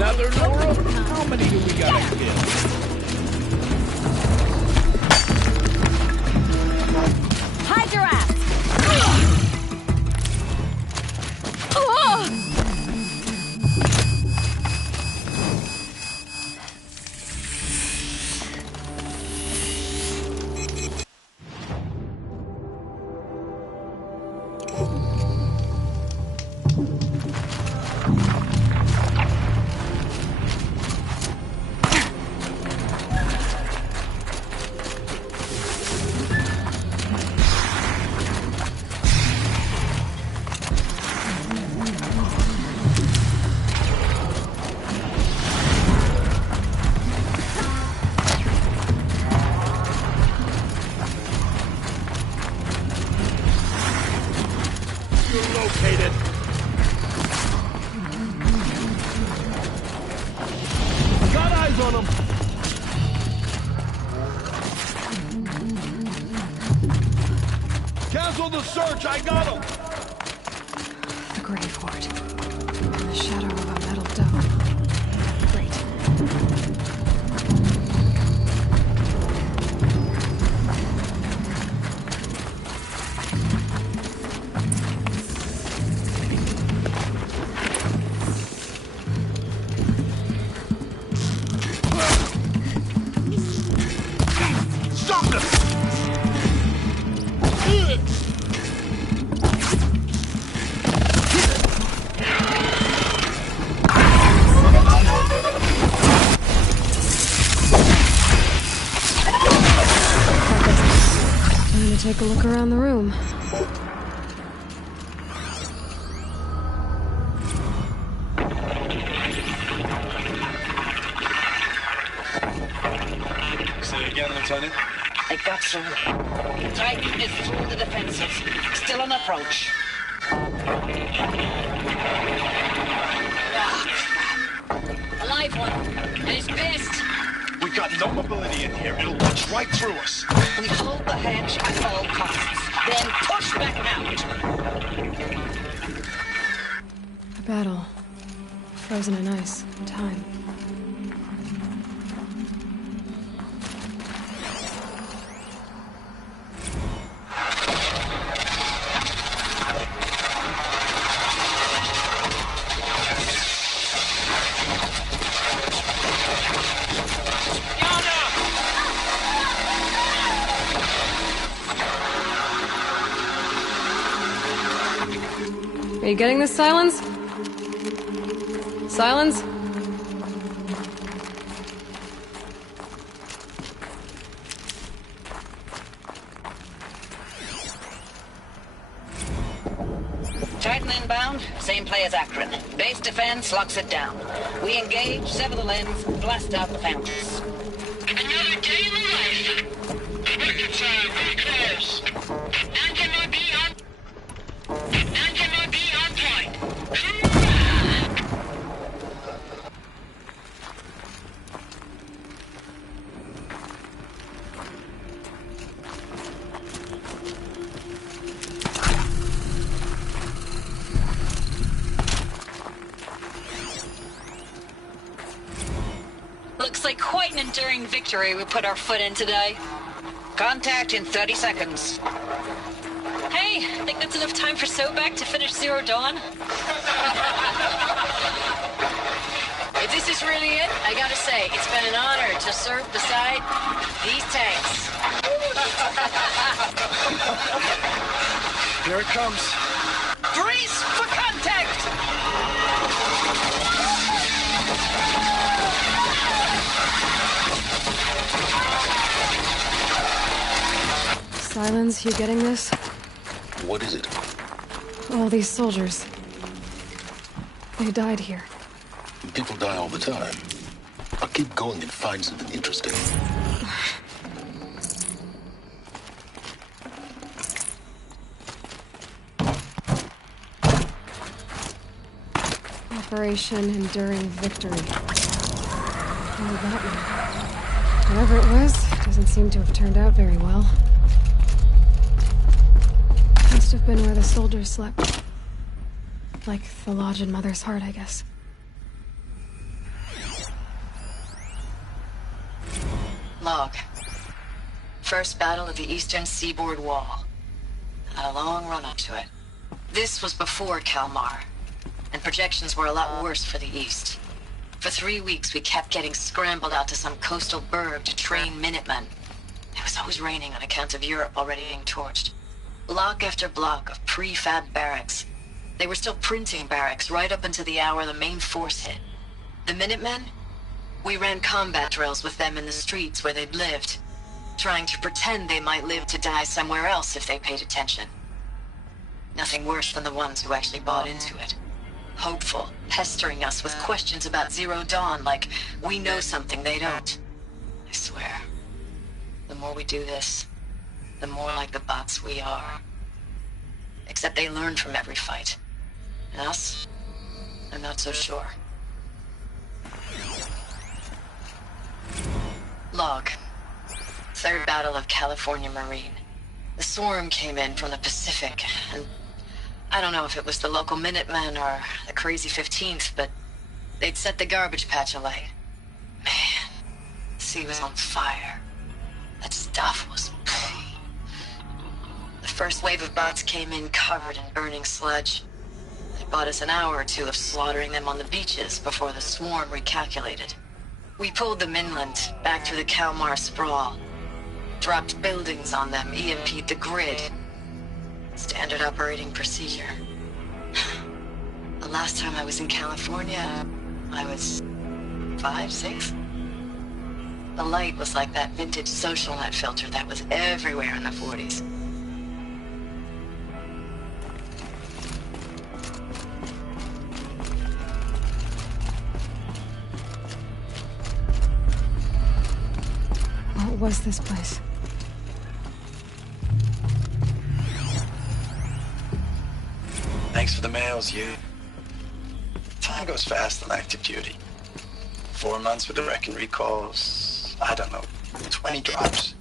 Another Nora? How many do we gotta kill? Hide your ass! You're located. Got eyes on him. Cancel the search. I got him. The grave hoard. In the shadow of a metal dome. Great. Stop this! Time to take a look around the room. Say it again, Lieutenant. I got through. Titan is through the defenses. Still on approach. Alive one. And he's pissed. We got no mobility in here. It'll punch right through us. We hold the hedge at all costs. Then push back out. A battle. Frozen in ice. Time. Are you getting this, Silence? Silence? Titan inbound, same play as Akron. Base defense locks it down. We engage, sever the lens, blast out the foundries. Another day in the life. Record time, very close. 9 MIB on point. Looks like quite an enduring victory we put our foot in today. Contact in 30 seconds. Hey, think that's enough time for Sobek to finish Zero Dawn? If this is really it, I gotta say, it's been an honor to serve beside these tanks. Here it comes. Grease for contact! Silence, you getting this? What is it? All these soldiers. They died here. People die all the time. I'll keep going and find something interesting. Operation Enduring Victory. What did that mean? Whatever it was, doesn't seem to have turned out very well. Must have been where the soldiers slept. Like the lodge in Mother's Heart, I guess. Log. First battle of the Eastern Seaboard Wall. Had a long run up to it. This was before Kalmar, and projections were a lot worse for the East. For 3 weeks, we kept getting scrambled out to some coastal burg to train Minutemen. It was always raining on account of Europe already being torched. Block after block of prefab barracks. They were still printing barracks right up until the hour the main force hit. The Minutemen? We ran combat drills with them in the streets where they'd lived, trying to pretend they might live to die somewhere else if they paid attention. Nothing worse than the ones who actually bought into it. Hopeful, pestering us with questions about Zero Dawn like we know something they don't. I swear, the more we do this, the more like the bots we are. Except they learn from every fight. And us? I'm not so sure. Log. Third Battle of California Marine. The swarm came in from the Pacific, and I don't know if it was the local Minutemen or the crazy 15th, but they'd set the garbage patch alight. Man, the sea was on fire. That stuff was... The first wave of bots came in covered in burning sludge. It bought us an hour or two of slaughtering them on the beaches before the swarm recalculated. We pulled them inland, back through the Kalmar sprawl. Dropped buildings on them, EMP'd the grid. Standard operating procedure. The last time I was in California, I was 5, 6? The light was like that vintage social net filter that was everywhere in the 40s. What was this place? Thanks for the mails, you. Time goes fast on active duty. 4 months with the wrecking recalls, I don't know, 20 drops.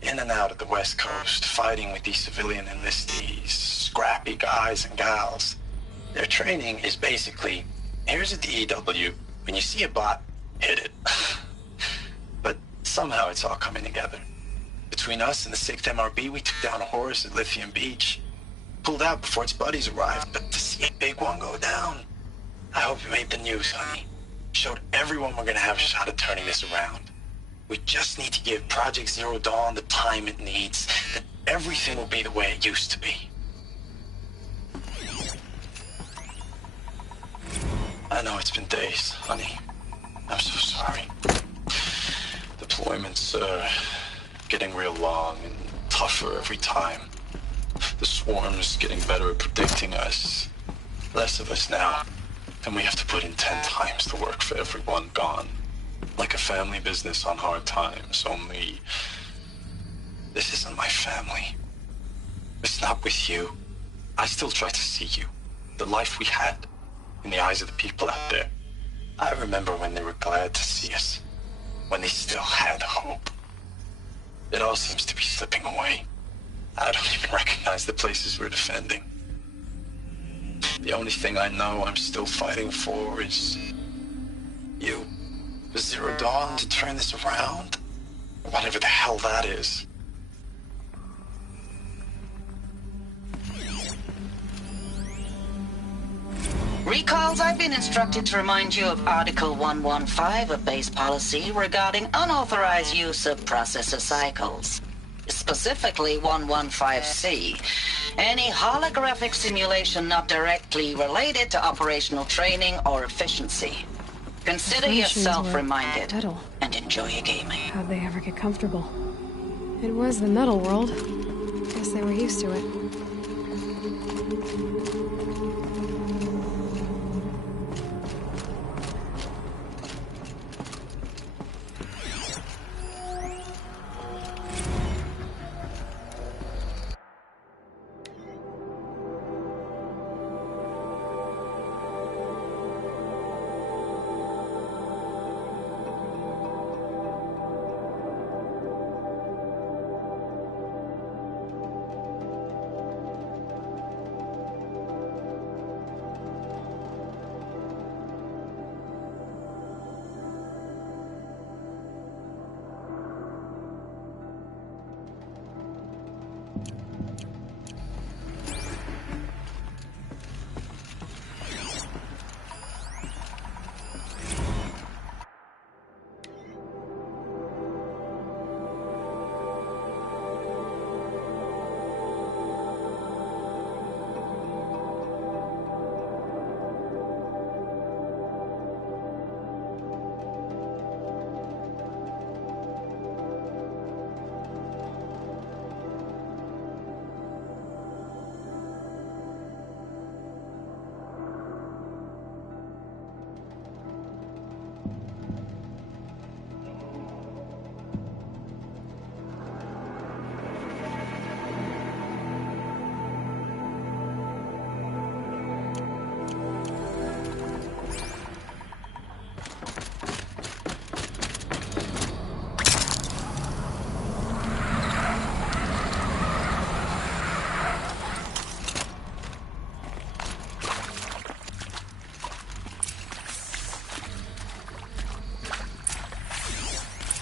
In and out of the West Coast, fighting with these civilian enlistees, scrappy guys and gals. Their training is basically, here's a DEW, when you see a bot, hit it. But somehow it's all coming together. Between us and the 6th MRB, we took down a horse at Lithium Beach. Pulled out before its buddies arrived, but to see a big one go down, I hope you made the news, honey. Showed everyone we're gonna have a shot at turning this around. We just need to give Project Zero Dawn the time it needs, then everything will be the way it used to be. I know it's been days, honey. I'm so sorry. Deployments are getting real long and tougher every time. The swarm's getting better at predicting us. Less of us now, and we have to put in 10 times the work for everyone gone. Like a family business on hard times, only... This isn't my family. It's not with you. I still try to see you. The life we had, in the eyes of the people out there. I remember when they were glad to see us. When they still had hope. It all seems to be slipping away. I don't even recognize the places we're defending. The only thing I know I'm still fighting for is... you. Zero Dawn to turn this around? Whatever the hell that is. Recalls, I've been instructed to remind you of Article 115 of base policy regarding unauthorized use of processor cycles. Specifically 115C. Any holographic simulation not directly related to operational training or efficiency. Consider yourself reminded and enjoy your gaming. How'd they ever get comfortable? It was the metal world. Guess they were used to it.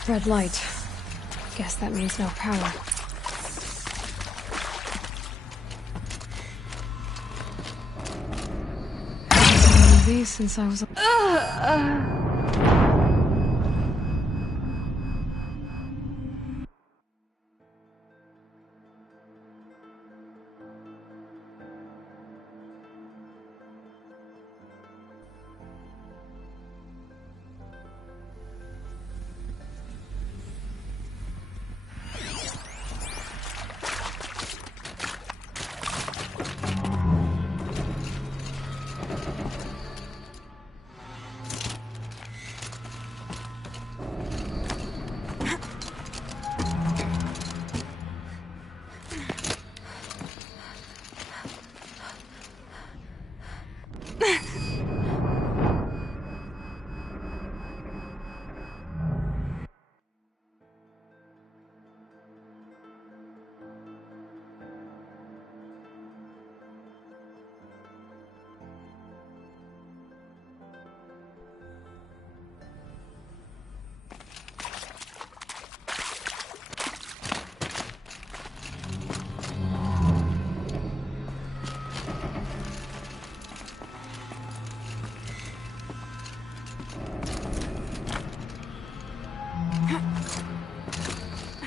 Red light. Guess that means no power. Haven't seen one of these since I was a...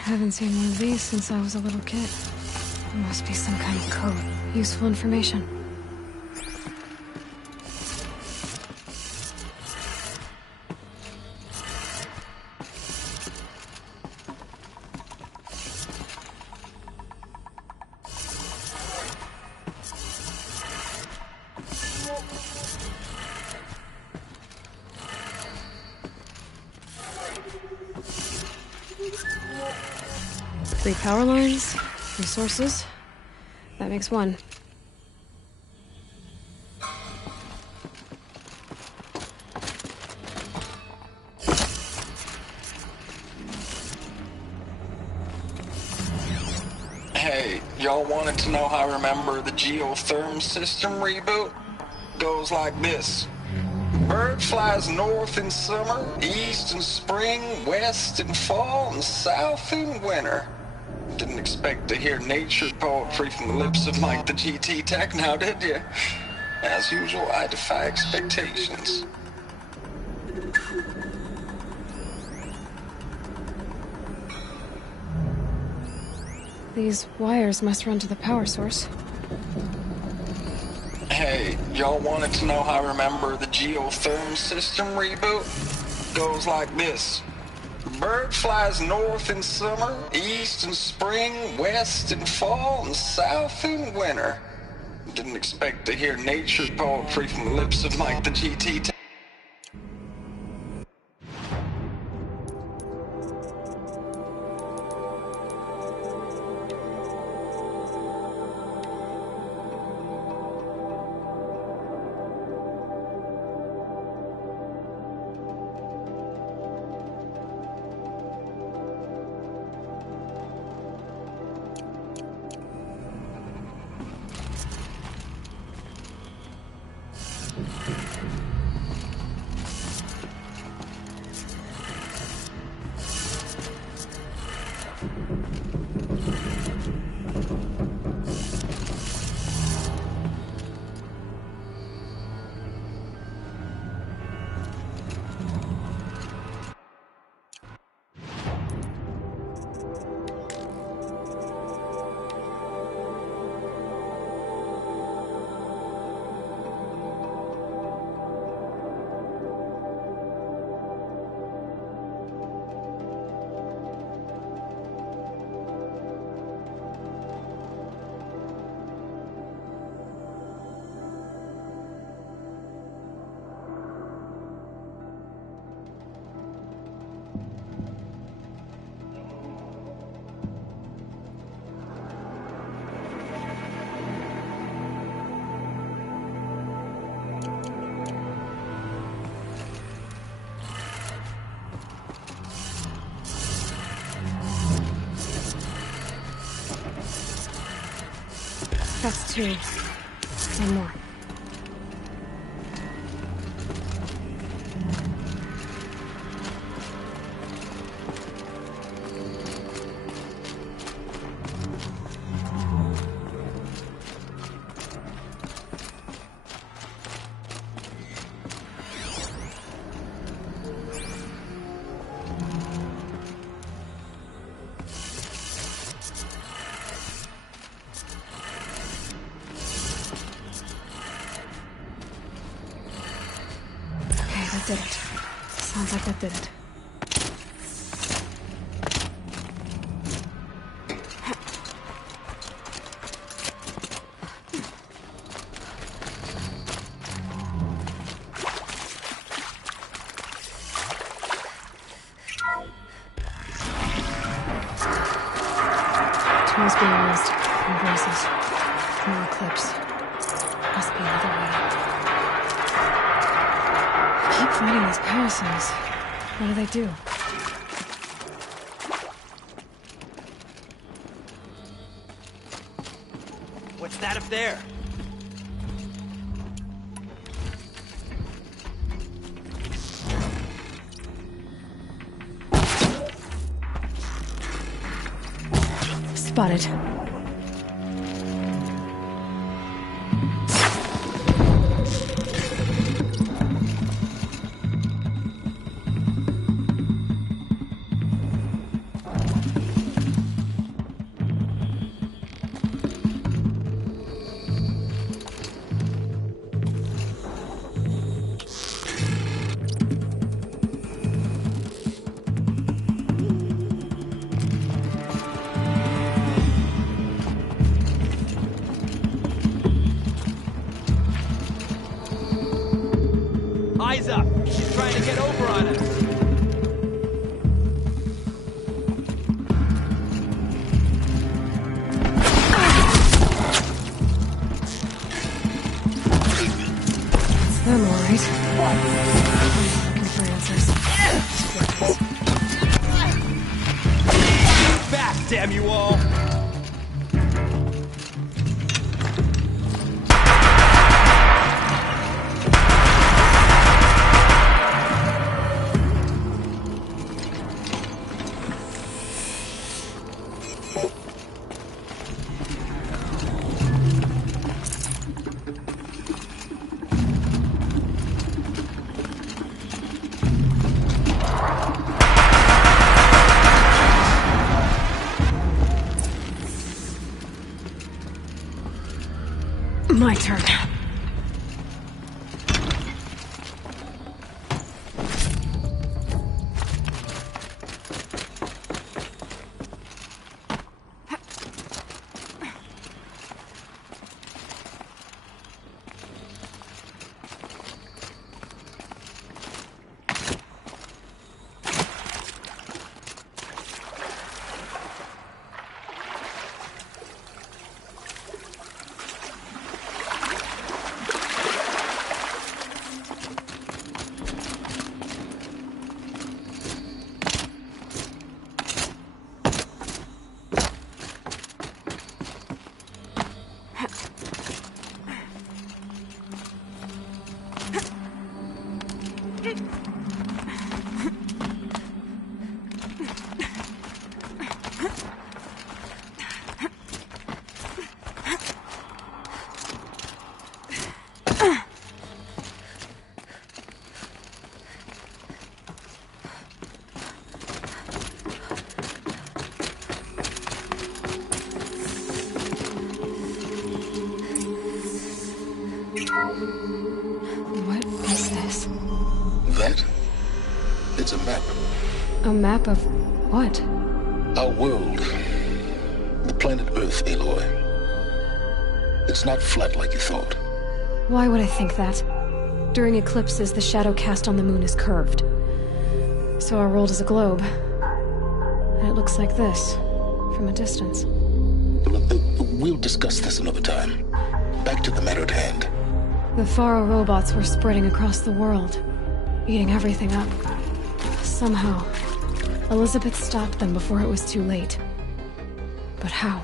Haven't seen one of these since I was a little kid. There must be some kind of code. Useful information. 3 power lines, resources. That makes 1. Hey, y'all wanted to know how I remember the geotherm system reboot? Goes like this. Bird flies north in summer, east in spring, west in fall, and south in winter. Didn't expect to hear nature poetry from the lips of Mike the GT Tech now, did you? As usual, I defy expectations. These wires must run to the power source. Hey, y'all wanted to know how I remember the geotherm system reboot? Goes like this. Bird flies north in summer, east in spring, west in fall, and south in winter. Didn't expect to hear nature poetry from the lips of Mike the GT Tech. That's 2. 1 more. That did it. Sounds like that did it. Tools being used. And voices. More clips. Must be another way. Keep finding these power cells. What do they do? What's that up there? Spotted. Eyes up! She's trying to get over on us! Looking for answers. Back, damn you all! My turn. What is this? That? It's a map. A map of what? Our world. The planet Earth, Aloy. It's not flat like you thought. Why would I think that? During eclipses, the shadow cast on the moon is curved. So our world is a globe. And it looks like this, from a distance. We'll discuss this another time. Back to the matter at hand. The Faro robots were spreading across the world, eating everything up. Somehow, Elizabeth stopped them before it was too late. But how?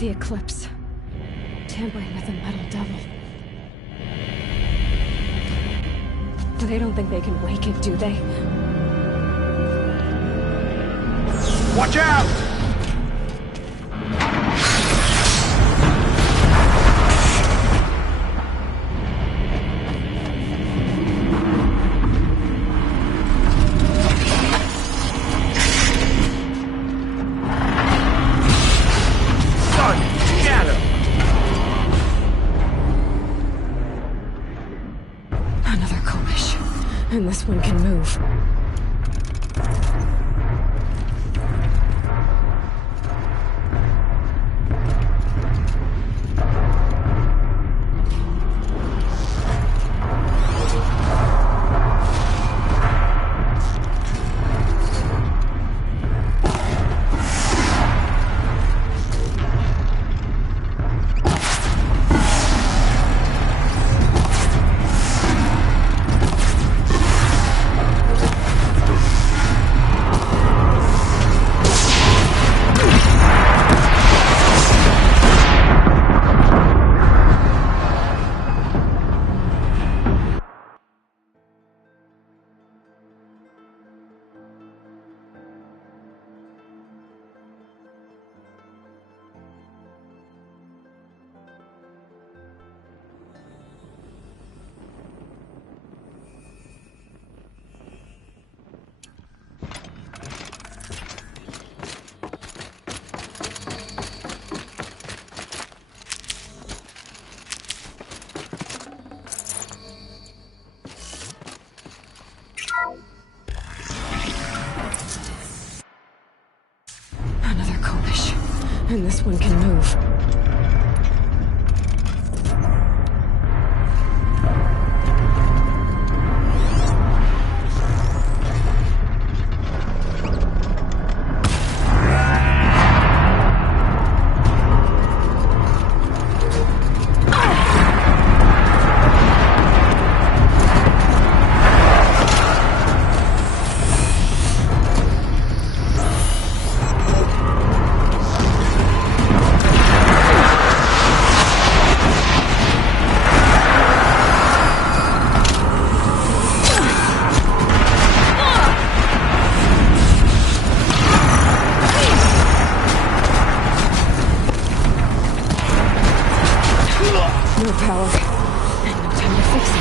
The eclipse. Tampering with the metal devil. They don't think they can wake it, do they? Watch out! and this one can move. Another Kovish, and this one can move. No power, and no time to fix it.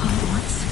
All at once?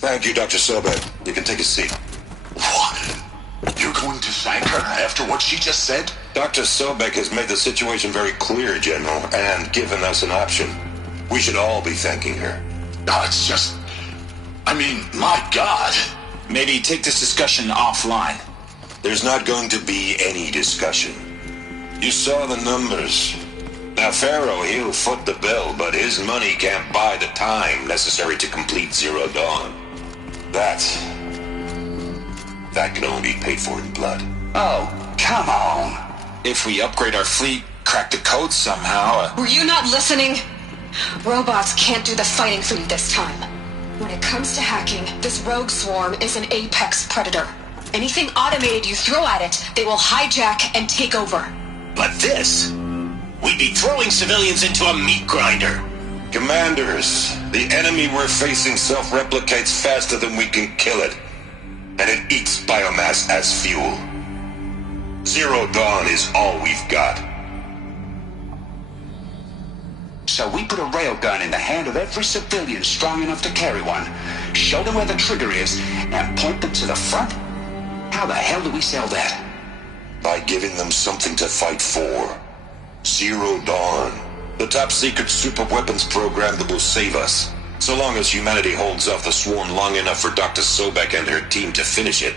Thank you, Dr. Sobek. You can take a seat. What? You're going to thank her after what she just said? Dr. Sobek has made the situation very clear, General, and given us an option. We should all be thanking her. No, it's just... I mean, my God. Maybe take this discussion offline. There's not going to be any discussion. You saw the numbers. Now, Pharaoh, he'll foot the bill, but his money can't buy the time necessary to complete Zero Dawn. That can only be paid for in blood. Oh, come on. If we upgrade our fleet, crack the code somehow... Were you not listening? Robots can't do the fighting for you this time. When it comes to hacking, this rogue swarm is an apex predator. Anything automated you throw at it, they will hijack and take over. But this... we'd be throwing civilians into a meat grinder. Commanders, the enemy we're facing self-replicates faster than we can kill it. And it eats biomass as fuel. Zero Dawn is all we've got. So we put a railgun in the hand of every civilian strong enough to carry one, show them where the trigger is, and point them to the front? How the hell do we sell that? By giving them something to fight for. Zero Dawn. The top-secret super-weapons program that will save us. So long as humanity holds off the swarm long enough for Dr. Sobek and her team to finish it.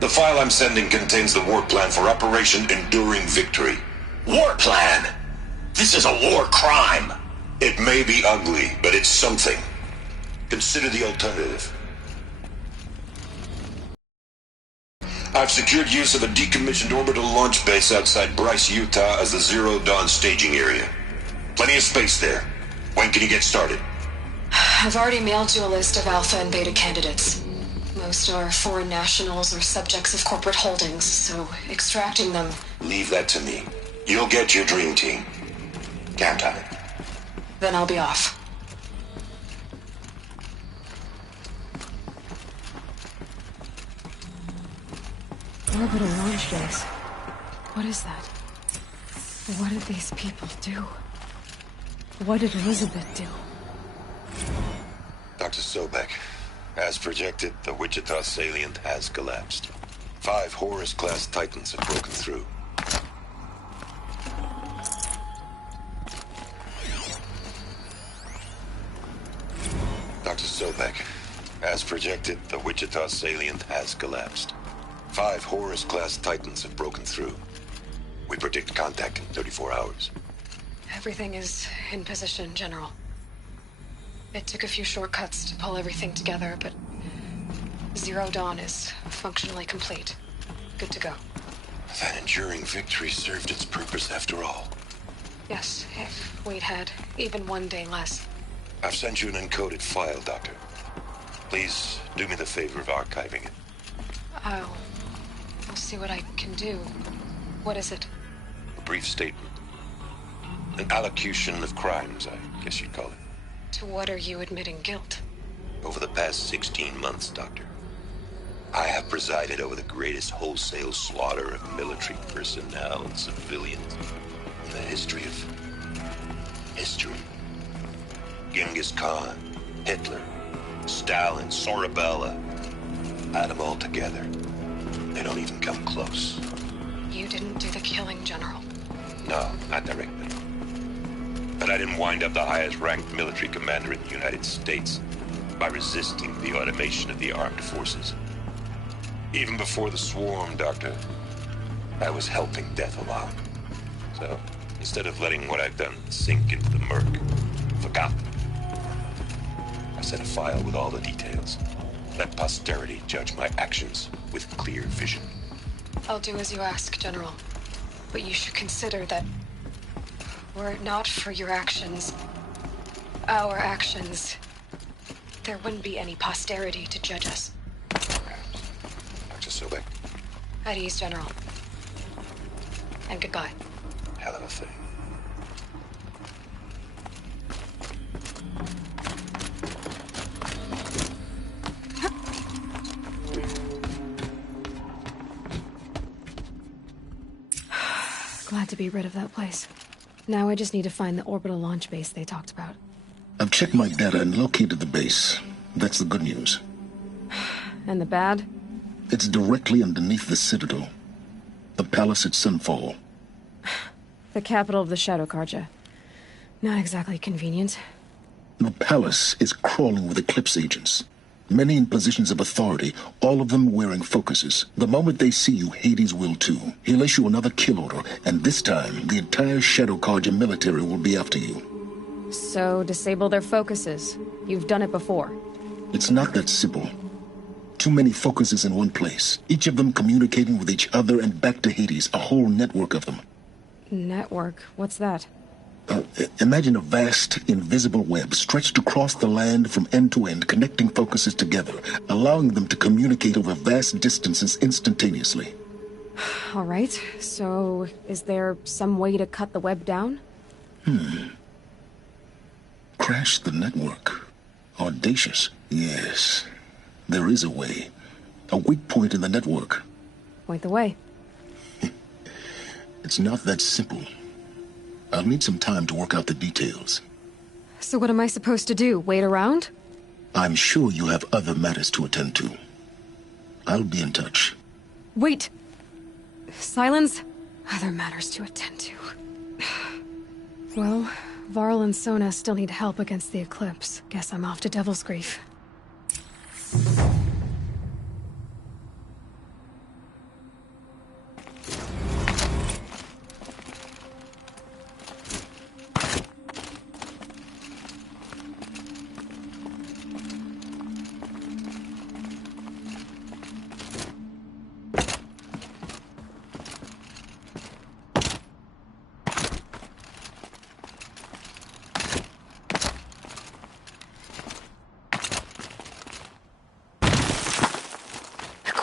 The file I'm sending contains the war plan for Operation Enduring Victory. War plan? This is a war crime. It may be ugly, but it's something. Consider the alternative. I've secured use of a decommissioned orbital launch base outside Bryce, Utah as the Zero Dawn staging area. Plenty of space there. When can you get started? I've already mailed you a list of alpha and beta candidates. Most are foreign nationals or subjects of corporate holdings, so extracting them... Leave that to me. You'll get your dream team. Count on it. Then I'll be off. Orbital launch base. What is that? What did these people do? What did Elizabeth do? Dr. Sobek, as projected, the Wichita salient has collapsed. 5 Horus-class Titans have broken through. Dr. Sobek. As projected, the Wichita salient has collapsed. 5 Horus-class Titans have broken through. We predict contact in 34 hours. Everything is in position, General. It took a few shortcuts to pull everything together, but Zero Dawn is functionally complete. Good to go. That enduring victory served its purpose after all. Yes, if we'd had even one day less. I've sent you an encoded file, Doctor. Please do me the favor of archiving it. I'll see what I can do. What is it? A brief statement. An allocution of crimes, I guess you'd call it. To what are you admitting guilt? Over the past 16 months, Doctor, I have presided over the greatest wholesale slaughter of military personnel and civilians in the history of history. Genghis Khan, Hitler, Stalin, Sorabella, add them all together. They don't even come close. You didn't do the killing, General. No, not directly. But I didn't wind up the highest-ranked military commander in the United States by resisting the automation of the armed forces. Even before the swarm, Doctor, I was helping death along. So, instead of letting what I've done sink into the murk, forgotten, I set a file with all the details. Let posterity judge my actions with clear vision. I'll do as you ask, General. But you should consider that were it not for your actions, our actions, there wouldn't be any posterity to judge us. Dr. Sobek. At ease, General. And goodbye. Hell of a thing. Glad to be rid of that place. Now I just need to find the orbital launch base they talked about. I've checked my data and located the base. That's the good news. And the bad? It's directly underneath the Citadel. The palace at Sunfall. The capital of the Shadow Carja. Not exactly convenient. The palace is crawling with Eclipse agents. Many in positions of authority, all of them wearing focuses. The moment they see you, Hades will too. He'll issue another kill order, and this time, the entire Shadow Carja military will be after you. So, disable their focuses. You've done it before. It's not that simple. Too many focuses in one place, each of them communicating with each other and back to Hades, a whole network of them. Network? What's that? Imagine a vast, invisible web stretched across the land from end to end, connecting focuses together, allowing them to communicate over vast distances instantaneously. All right, so is there some way to cut the web down? Crash the network. Audacious. Yes, there is a way. A weak point in the network. Point the way. It's not that simple. I'll need some time to work out the details. So what am I supposed to do? Wait around? I'm sure you have other matters to attend to. I'll be in touch. Wait! Silence? Other matters to attend to. Well, Varl and Sona still need help against the Eclipse. Guess I'm off to Devil's Grief.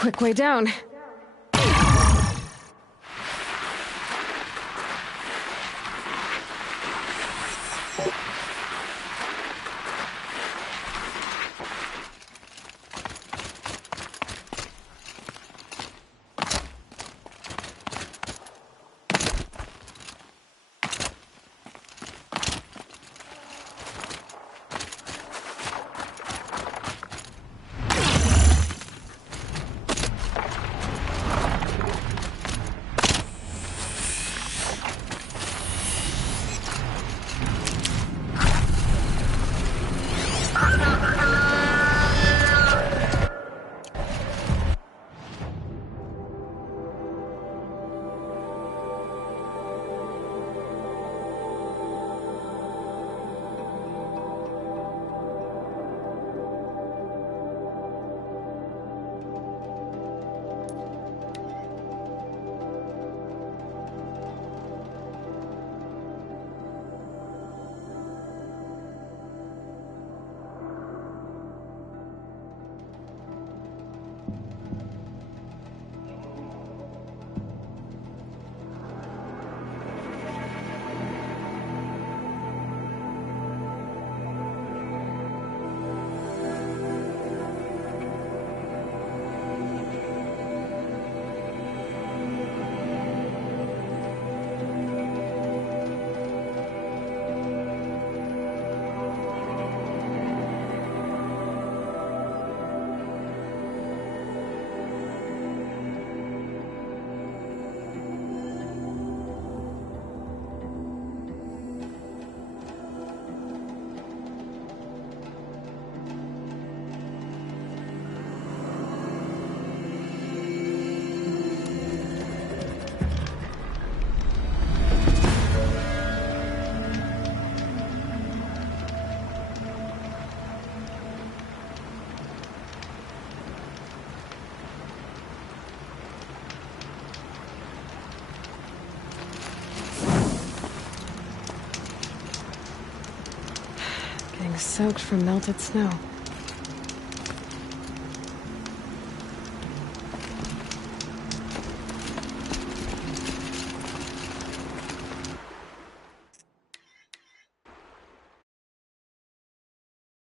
Quick way down. soaked from melted snow.